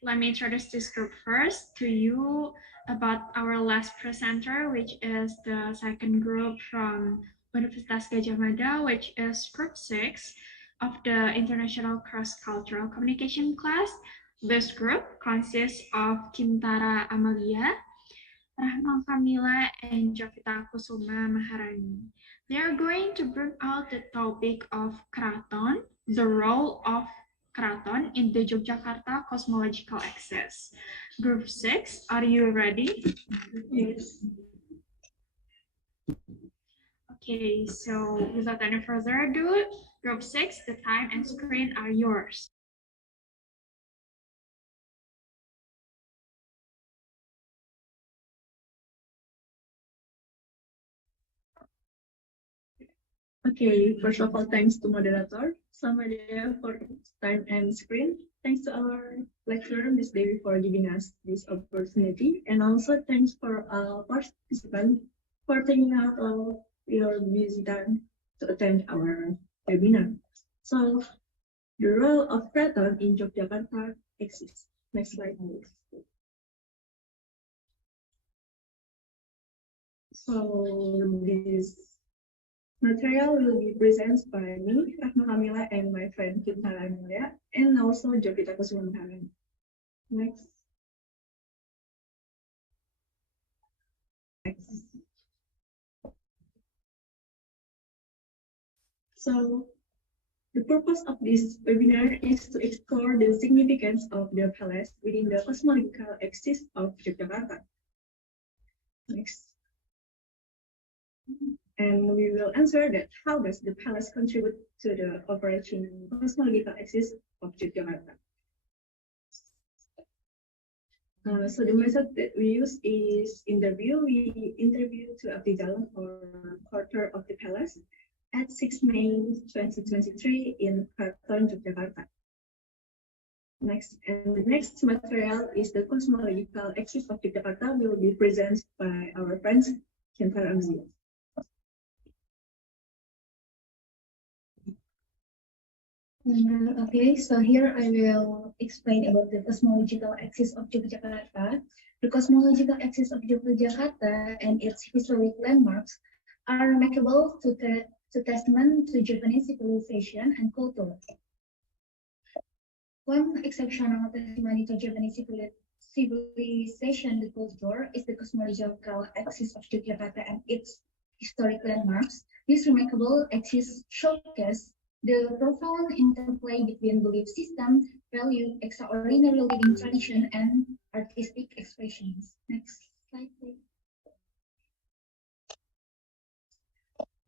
Let me introduce this group first to you about our last presenter, which is the second group from Universitas Gadjah Mada, which is group 6 of the International Cross-Cultural Communication class. This group consists of Kintara Amalia, Rahma Kamila, and Jovita Kusuma Maharani. They are going to bring out the topic of Keraton, the role of Keraton in the Yogyakarta cosmological axis. Group 6, are you ready? Yes. Okay, so without any further ado, Group 6, the time and screen are yours. Okay, first of all, thanks to moderator, Samadia, for time and screen. Thanks to our lecturer, Ms. Devi, for giving us this opportunity. And also thanks for our participants for taking out of your busy time to attend our webinar. So, the role of Keraton in Yogyakarta exists. Next slide, please. So, this material will be presented by me, Rahma Kamila, and my friend Kintara Amalia, and also Jovita Kusuma Maharani. Next. So, the purpose of this webinar is to explore the significance of the palace within the cosmological axis of Yogyakarta. Next. And we will answer that how does the palace contribute to the overarching cosmological axis of Yogyakarta. So the method that we use is interview. We interview to Abdi Dalam for quarter of the palace at 6 May 2023 in Keraton, Yogyakarta. Next, and the next material is the cosmological axis of Yogyakarta will be presented by our friends Kintara Amalia. Okay, so here I will explain about the cosmological axis of Yogyakarta. The cosmological axis of Yogyakarta and its historic landmarks are remarkable to testament to Japanese civilization and culture. One exceptional testimony to Japanese civilization and culture is the cosmological axis of Yogyakarta and its historic landmarks. This remarkable axis showcases the profound interplay between belief system, value, extraordinary living tradition, and artistic expressions. Next slide, please.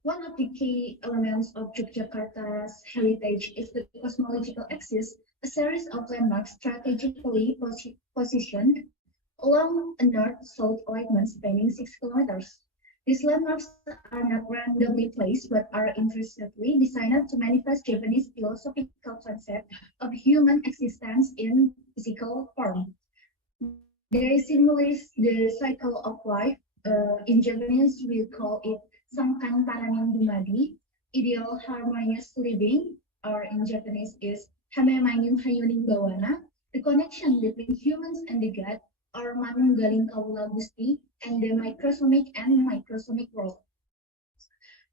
One of the key elements of Yogyakarta's heritage is the cosmological axis, a series of landmarks strategically positioned along a north-south alignment spanning 6 kilometers. These landmarks are not randomly placed, but are intrinsically designed to manifest Japanese philosophical concept of human existence in physical form. They symbolize the cycle of life. In Japanese, we call it Sangkan Paraning Dumadi, ideal harmonious living, or in Japanese is Hame Mangin Hayuning Bawana, The connection between humans and the god are manunggaling kawula Gusti and the microsomic and microsomic world.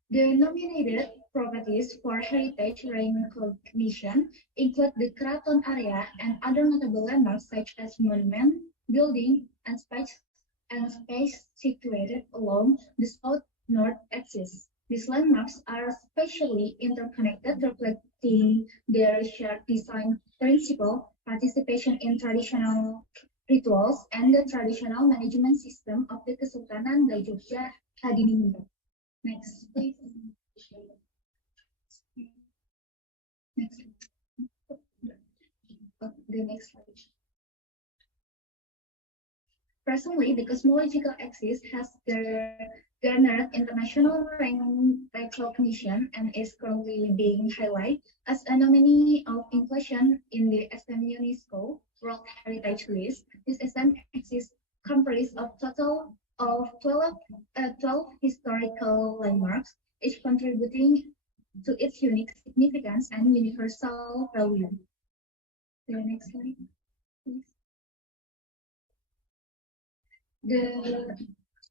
The nominated properties for heritage recognition include the Kraton area and other notable landmarks such as monument, building, and space situated along the south-north axis. These landmarks are spatially interconnected, reflecting their shared design principle, participation in traditional rituals, and the traditional management system of the Kesultanan Jogja Hadiningrat. Next, please. Next. The next slide. Presently, the cosmological axis has garnered international recognition and is currently being highlighted as a nominee of inclusion in the SM UNESCO World Heritage List. This SM axis comprises of total of 12 historical landmarks, each contributing to its unique significance and universal value. The next slide, please.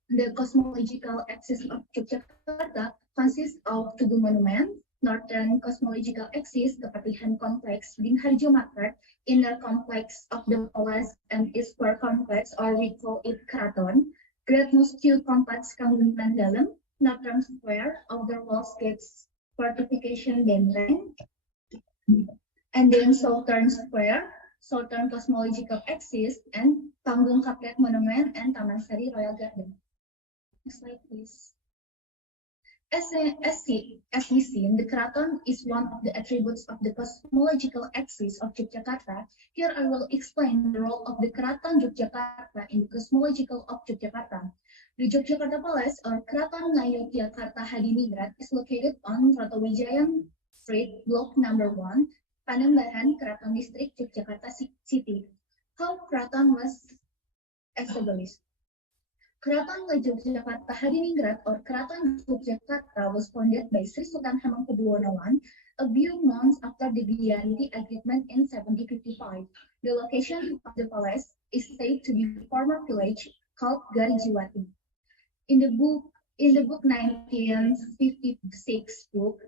The cosmological axis of Yogyakarta consists of Tugu Monument, Northern Cosmological Axis, Kepatihan Complex, Dinharjo Market, Inner Complex of the Palace, and Eastward Complex, or we call it Kraton, Great Muskew Complex Kanggungan Dalam, Northern Square, Outer Walls Gates, Fortification Benteng, and then Southern Square, Southern Cosmological Axis, and Panggung Kaplet Monument and Taman Sari Royal Garden. Next slide, please. As we seen, the Kraton is one of the attributes of the cosmological axis of Yogyakarta. Here I will explain the role of the Kraton Yogyakarta in the cosmological of Yogyakarta. The Yogyakarta Palace or Kraton Ngayogyakarta Hadiningrat is located on Ratowijayan Street, block number 1, Panembahan, Kraton District, Yogyakarta City. How Kraton was established? Kraton Yogyakarta Hadiningrat or Kraton Yogyakarta was founded by Sri Sultan Hamengkubuwono I a few months after the Guarani Agreement in 1755. The location of the palace is said to be a former village called Garijiwati. In the book 1956 book,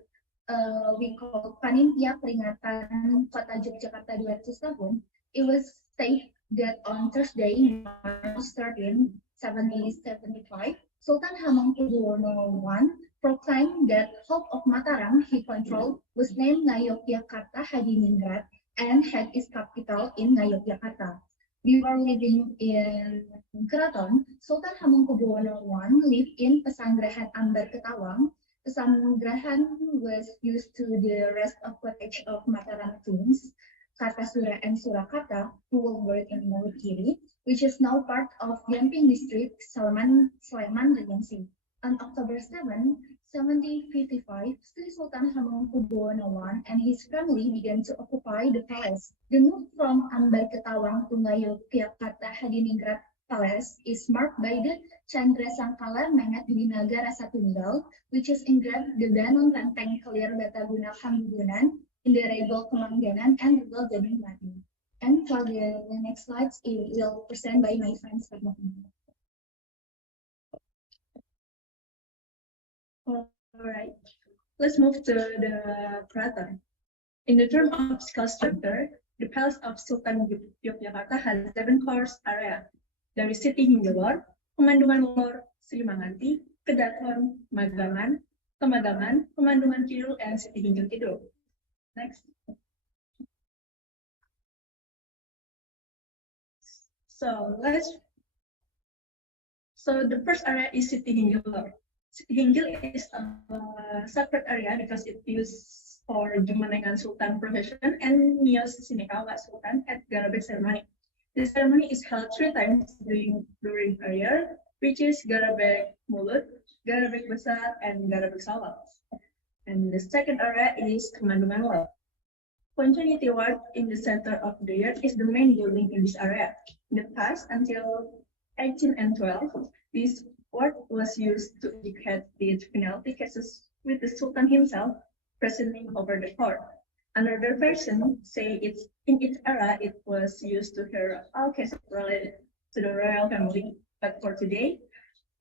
we call Panitia Peringatan Kota Yogyakarta 200 Tahun, it was stated that on Thursday, March 13, 1775, Sultan Hamengkubuwono I proclaimed that half of Mataram he controlled was named Ngayogyakarta Hadiningrat and had its capital in Ngayogyakarta. Before living in Kraton, Sultan Hamengkubuwono I lived in Pesanggrahan Ambar Ketawang. Pesanggrahan was used to the rest of footage of Mataram kings, Kartasura and Surakarta, who were buried in Wonogiri, which is now part of Yamping District, Sleman Regency. On October 7, 1755, Sri Sultan Hamengkubuwono I and his family began to occupy the palace. The move from Ambar Ketawang to Ngayogyakarta Hadiningrat Palace is marked by the Chandra Sangkala Mengat Dwinaga Rasa Tunggal, which is engraved the Danon Ranteng Kelir Bataguna Hambunan in the Regal Kemangganan and Regal Gading Mati. And for the next slides, it will present by my friend Fatma. All right, let's move to the Kraton. In the term of physical structure, the Palace of Sultan Yogyakarta has 7 course area. Dari Siti Hinggilor, Pemandungan Lor, Sri Manganti, Kedaton, Magangan, Kemadangan, Pemandungan Kidul, and Siti Hinggil Kidul. Next. So the first area is Siti Hinggilor. Siti Hinggil is a separate area because it used for Jumanengan Sultan procession and Nios Sinekawa Sultan at Garabek ceremony. The ceremony is held 3 times during a year, which is Garabek Mulut, Garabek Besar, and Garabek Sawal. And the second area is Kemandungan Lor. Continuity Ward in the center of the yard is the main building in this area. In the past, until 1812, this ward was used to educate the penalty cases with the Sultan himself presiding over the court. Another version say it's in its era it was used to hear all cases related to the royal family, but for today,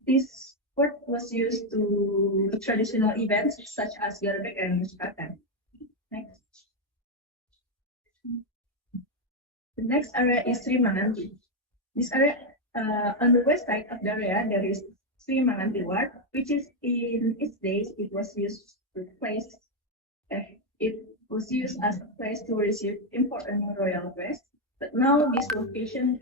this word was used to traditional events such as Garbek and Muspatan. Next. The next area is Sri Manganti. This area, on the west side of the area, there is Sri Manganti Ward, which is in its days it was used to place. It was used as a place to receive important royal guests, but now this location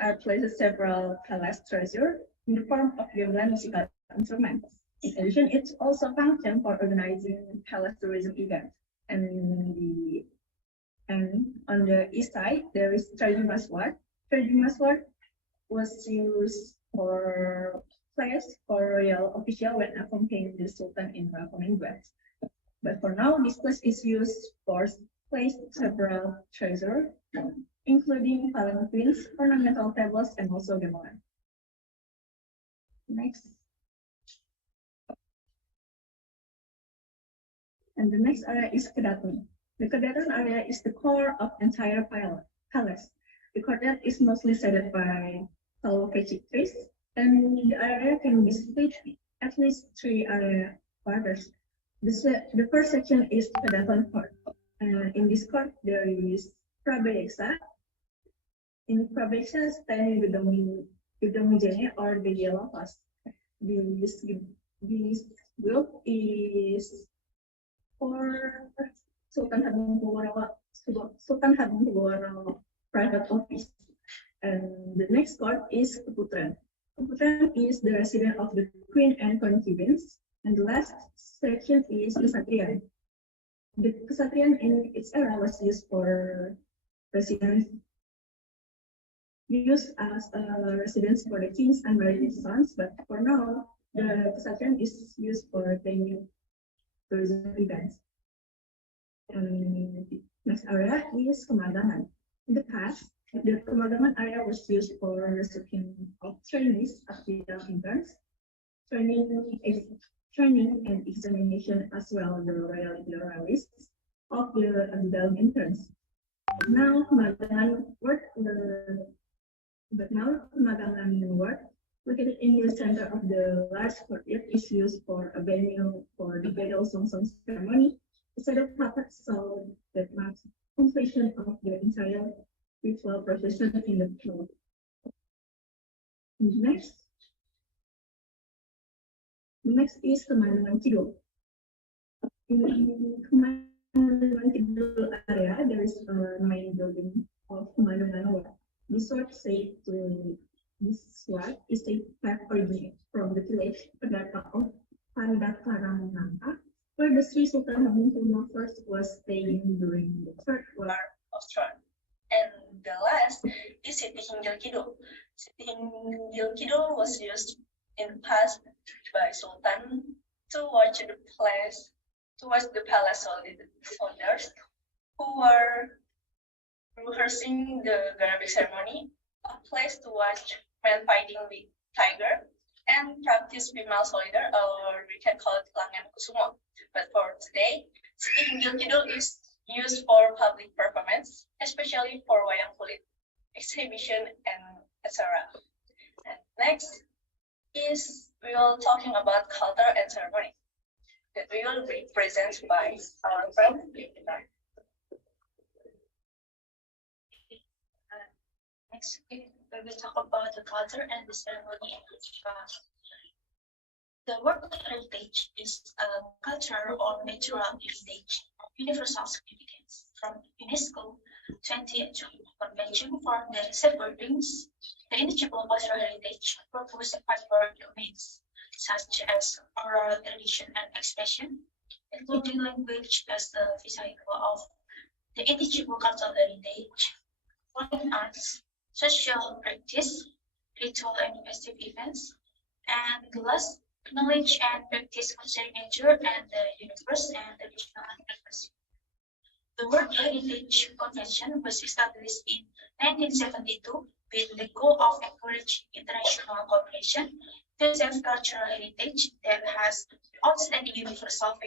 are placed several palace treasure in the form of gamelan musical instruments. In addition, it also functions for organizing palace tourism events. And on the east side, there is Trajumas Ward. Trajumas Ward was used for place for royal official when accompanying the Sultan in welcoming guests. But for now, this place is used for place several treasure, including palanquins, ornamental tables, and also gamelan. Next. And the next area is Kedaton. The Kedaton area is the core of entire palace. The courtyard is mostly shaded by tall kecik trees, and the area can be split at least 3 area quarters. The first section is Kedaton Court. In this court, there is Prabeksa. In Prabeksa, standing with the Mujane or the yellow house. This group is for Sultan Hamengkubuwono private office. And the next court is Keputren. Keputren is the residence of the queen and concubines. And the last section is Kesatrian. The Kesatrian in its era was used for residence, used as a residence for the kings and married sons, but for now, the Kesatrian is used for venue tourism events. And next area is Kemadangan. In the past, the Kemadangan area was used for reception of trainees, official interns, training and examination, as well as the royal pluralists of the interns. Now, Kemadangan Ward, located in the center of the large courtyard, is used for a venue for the bridal song ceremony. The set of puppets so that marks completion of the entire ritual procession in the floor. Next is Kemandangan Kidul. In Kemandangan Kidul area, there is a main building of Kemandangan Ward. This ward is a fact originated from the village Padata of Pandakaranganaka, where the Sri Sultan Hamengkubuwono I was staying during the Third War of Troy. And the last is Siti Hinggil Kidul. Siti Hinggil Kidul was used in the past by Sultan to watch the palace soldiers who were rehearsing the Garbek ceremony, a place to watch men fighting with tiger, and practice female soldier, or we can call it Langan Kusumo. But for today, Siti Hinggil Kidul is used for public performance, especially for wayang kulit, exhibition, and etc. And next is we will talking about culture and ceremony that we will be presented by our friend. Next, we will talk about the culture and the ceremony. The word heritage is a cultural or natural heritage of universal significance from UNESCO 20th Convention for the Safeguarding the Intangible Cultural Heritage purpose 5 domains, such as oral tradition and expression, including language as the vehicle of the intangible cultural heritage, fine arts, social practice, ritual and festive events, and the last, knowledge and practice concerning nature and the universe and traditional advocacy. The World Heritage Convention was established in 1972 with the goal of encouraging international cooperation to safeguard cultural heritage that has outstanding universal value.